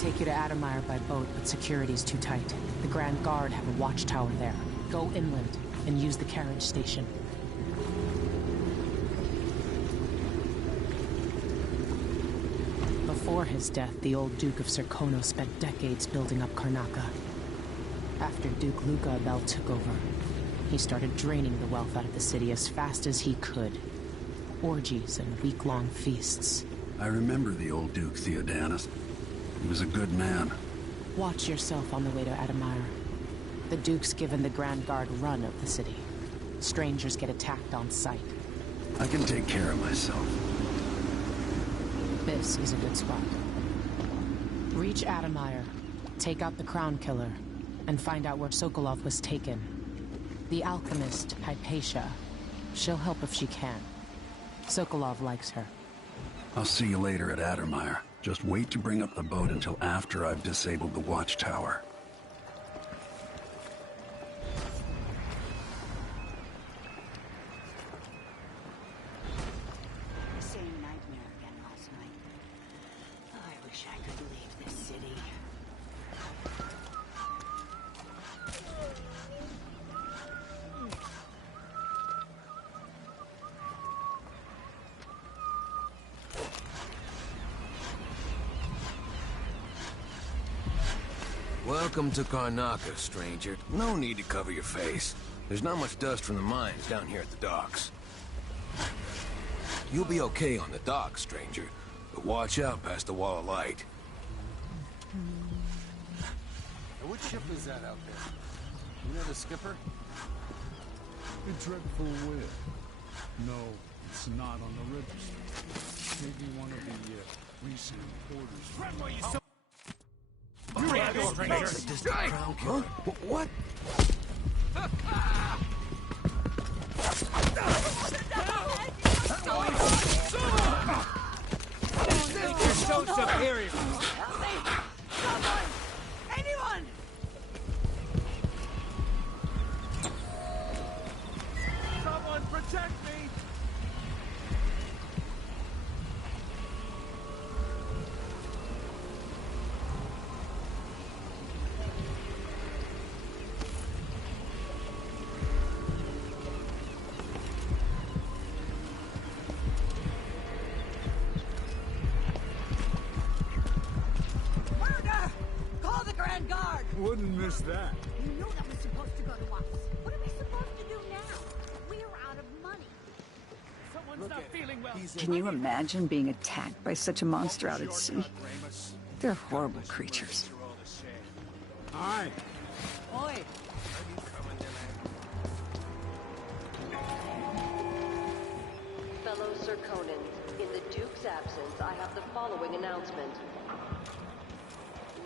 Take you to Addermire by boat, but security's too tight. The Grand Guard have a watchtower there. Go inland and use the carriage station. Before his death, the old Duke of Serkono spent decades building up Karnaca. After Duke Luca Abel took over, he started draining the wealth out of the city as fast as he could. Orgies and week-long feasts. I remember the old Duke Theodanis. He was a good man. Watch yourself on the way to Addermire. The Duke's given the Grand Guard run of the city. Strangers get attacked on sight. I can take care of myself. This is a good spot. Reach Addermire, take out the Crown Killer, and find out where Sokolov was taken. The alchemist, Hypatia. She'll help if she can. Sokolov likes her. I'll see you later at Addermire. Just wait to bring up the boat until after I've disabled the watchtower. Same nightmare again last night. Oh, I wish I could leave this city. Welcome to Karnaca, stranger. No need to cover your face. There's not much dust from the mines down here at the docks. You'll be okay on the docks, stranger, but watch out past the wall of light. What ship is that out there? You know the skipper? A dreadful whip. No, it's not on the register. Maybe one of the recent importers. What? You're so superior. Help me! Someone! Anyone! Someone protect me! Wouldn't miss that. You know that was supposed to go to us. What are we supposed to do now? We're out of money. Someone's not feeling well. Can you imagine being attacked by such a monster out at sea? They're horrible creatures. Aye. Oi! Fellow Serkonans, in the Duke's absence, I have the following announcement.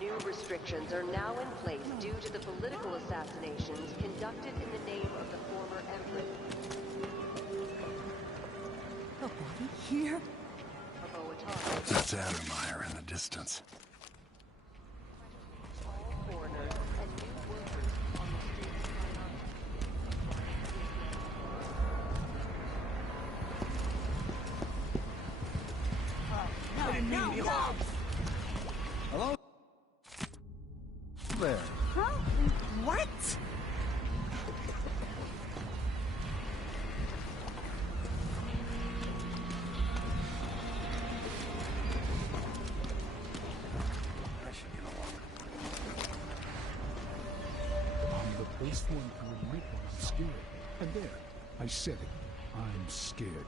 New restrictions are now in place due to the political assassinations conducted in the name of the former Empress. A body here? That's Addermire in the distance. Foreigners and new workers on the streets of there. Huh? What? I'm the first one to admit I'm scared. And there, I said it. I'm scared.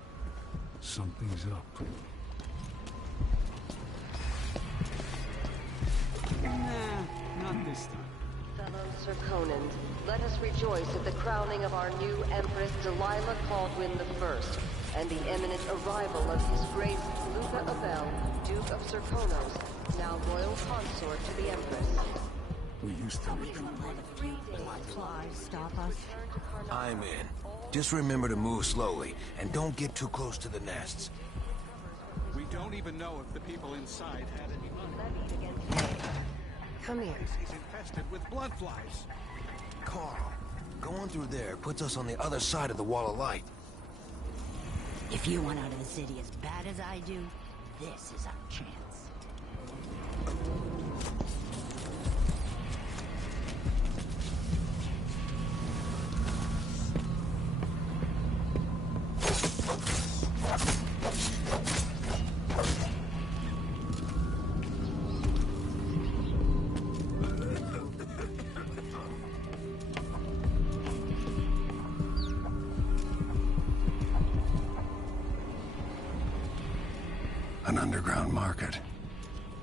Something's up. Nah, not this time. Fellow Serkonans, let us rejoice at the crowning of our new Empress Delilah Caldwin I, and the imminent arrival of His Grace Luca Abel, Duke of Serkonos, now royal consort to the Empress. We used to be. Flies stop us. I'm in. Just remember to move slowly, and don't get too close to the nests. We don't even know if the people inside had any money. Come here. He's infested with blood flies. Carl, going through there puts us on the other side of the wall of light. If you want out of the city as bad as I do, this is our chance. An underground market.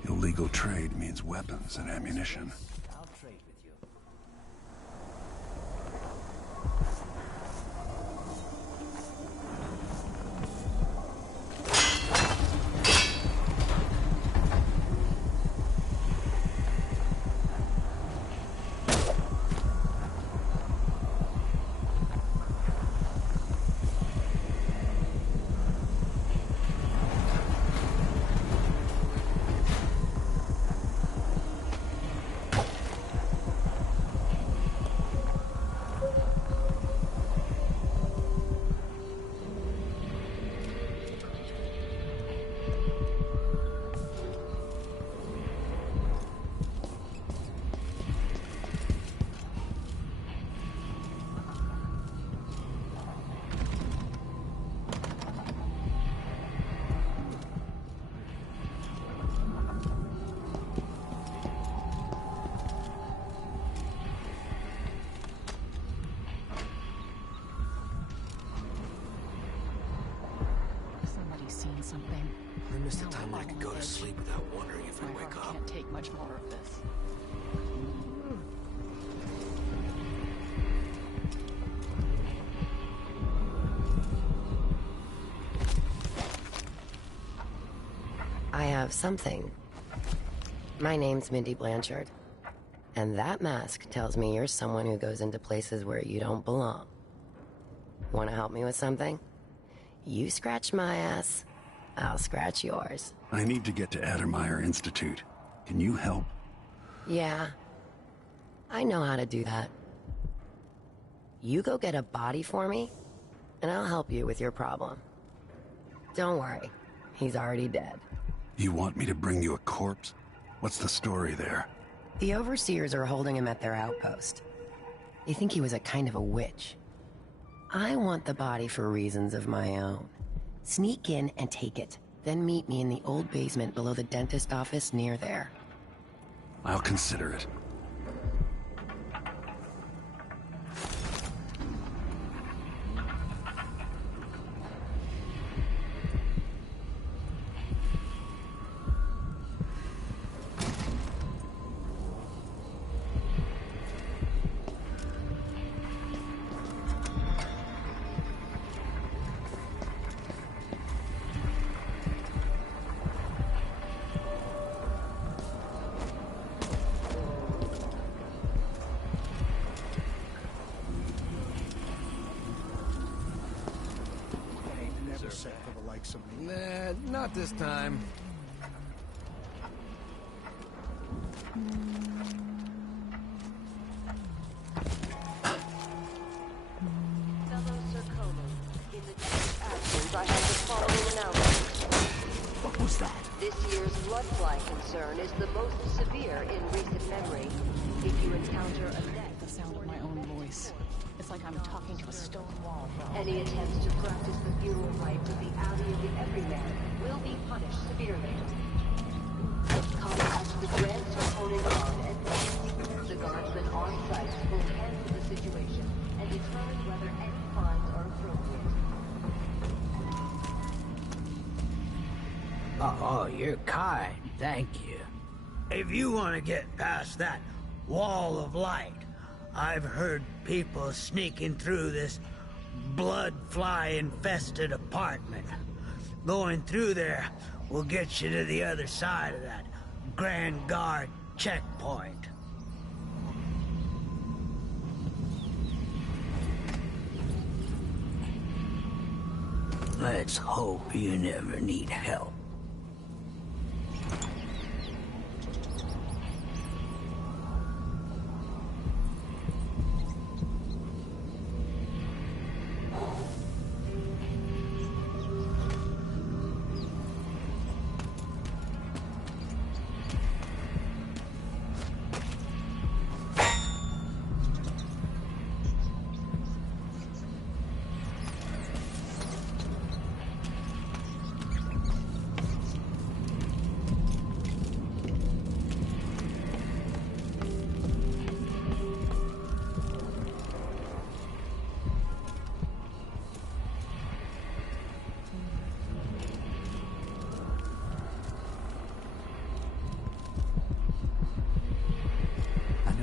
Illegal trade means weapons and ammunition. I'll trade with you. Seen something. I missed the time when I could go to sleep without wondering if I'd wake up. Can't take much more of this. I have something. My name's Mindy Blanchard, and that mask tells me you're someone who goes into places where you don't belong. Want to help me with something? You scratch my ass, I'll scratch yours. I need to get to Addermeyer Institute. Can you help? Yeah, I know how to do that. You go get a body for me, and I'll help you with your problem. Don't worry, he's already dead. You want me to bring you a corpse? What's the story there? The overseers are holding him at their outpost. They think he was a kind of a witch. I want the body for reasons of my own. Sneak in and take it, then meet me in the old basement below the dentist office near there. I'll consider it. Nah, not this time. I have the following announcement. What was that? This year's blood fly concern is the most severe in recent memory. If you guards counter a net. The sound of my own voice. It's like I'm talking to a stone wall. Any attempts to practice the funeral rites of the Alley of the Everyman will be punished severely. Contact the Grand Serpone Guard and the guardsmen on site will handle the situation and determine whether any fines are appropriate. Oh, you're kind. Thank you. If you want to get past that wall of light, I've heard people sneaking through this blood fly-infested apartment. Going through there will get you to the other side of that Grand Guard checkpoint. Let's hope you never need help.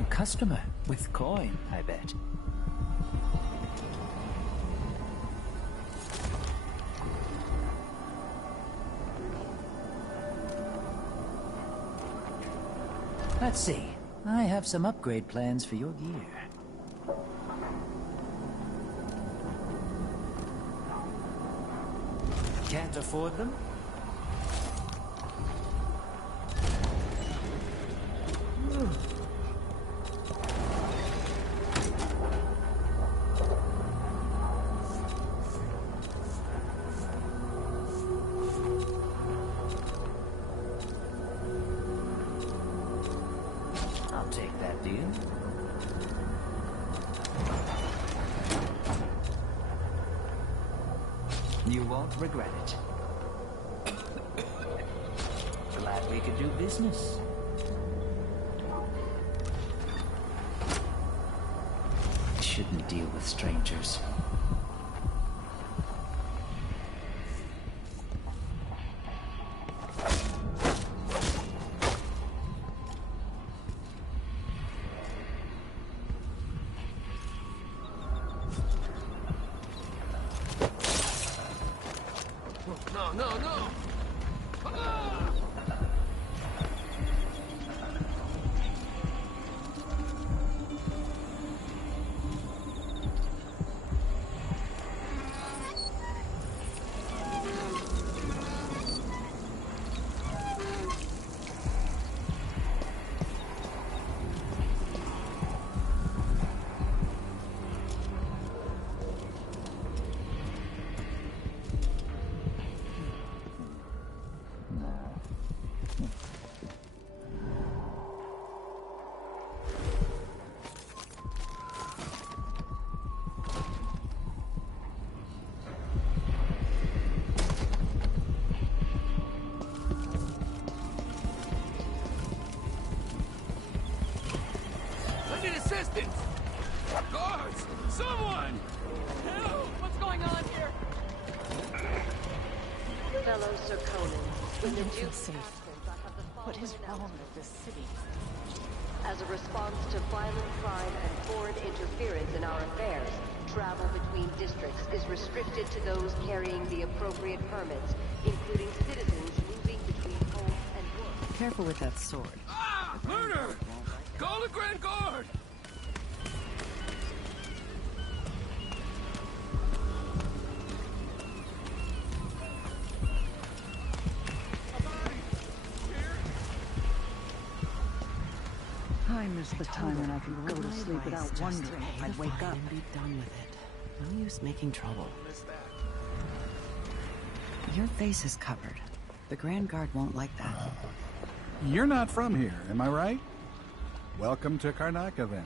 Customer with coin, I bet. Let's see. I have some upgrade plans for your gear. Can't afford them? You won't regret it. Glad we could do business. Shouldn't deal with strangers. Assistance! Guards! Someone! Help! What's going on here? Fellow Serkonan, when the Duke safe. What is wrong with this city? As a response to violent crime and foreign interference in our affairs, travel between districts is restricted to those carrying the appropriate permits, including citizens moving between home and work. Careful with that sword. Ah! Murder! Call the Grand Guard! I miss the time when I could go to sleep without wondering if I'd wake up. And be done with it. No use making trouble. Your face is covered. The Grand Guard won't like that. You're not from here, am I right? Welcome to Karnaca, then.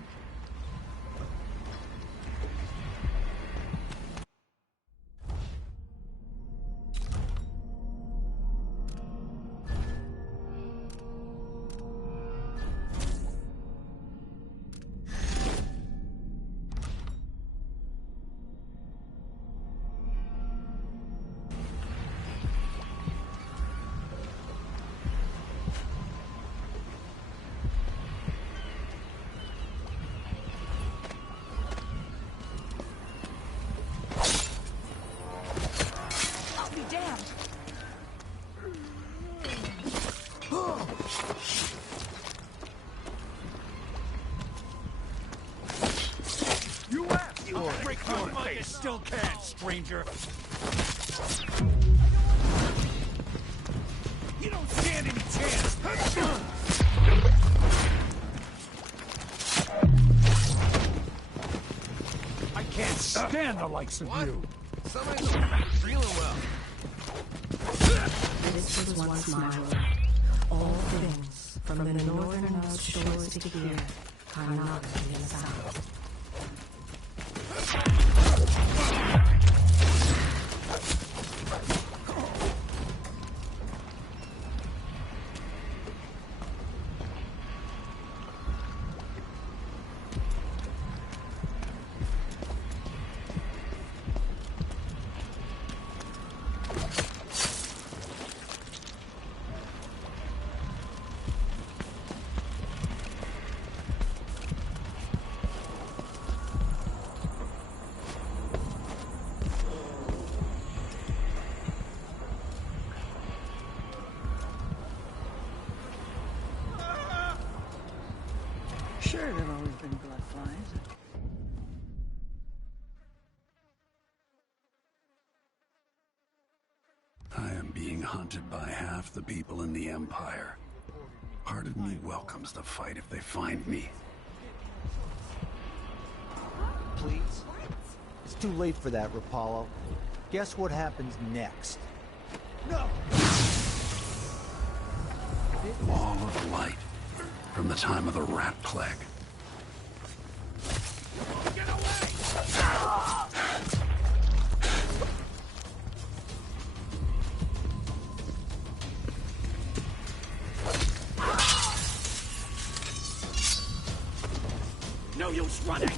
Still can, stranger. You don't stand any chance. I can't stand the likes of you. Somebody's feeling well. This was once my world. All things, from the northernmost shores to here, Karnaca in the south. Sure, there've always been blood flies. I am being hunted by half the people in the Empire. Part of me welcomes the fight if they find me. Please? It's too late for that, Rapallo. Guess what happens next? No! Wall of light. From the time of the rat plague. Get away! No use running!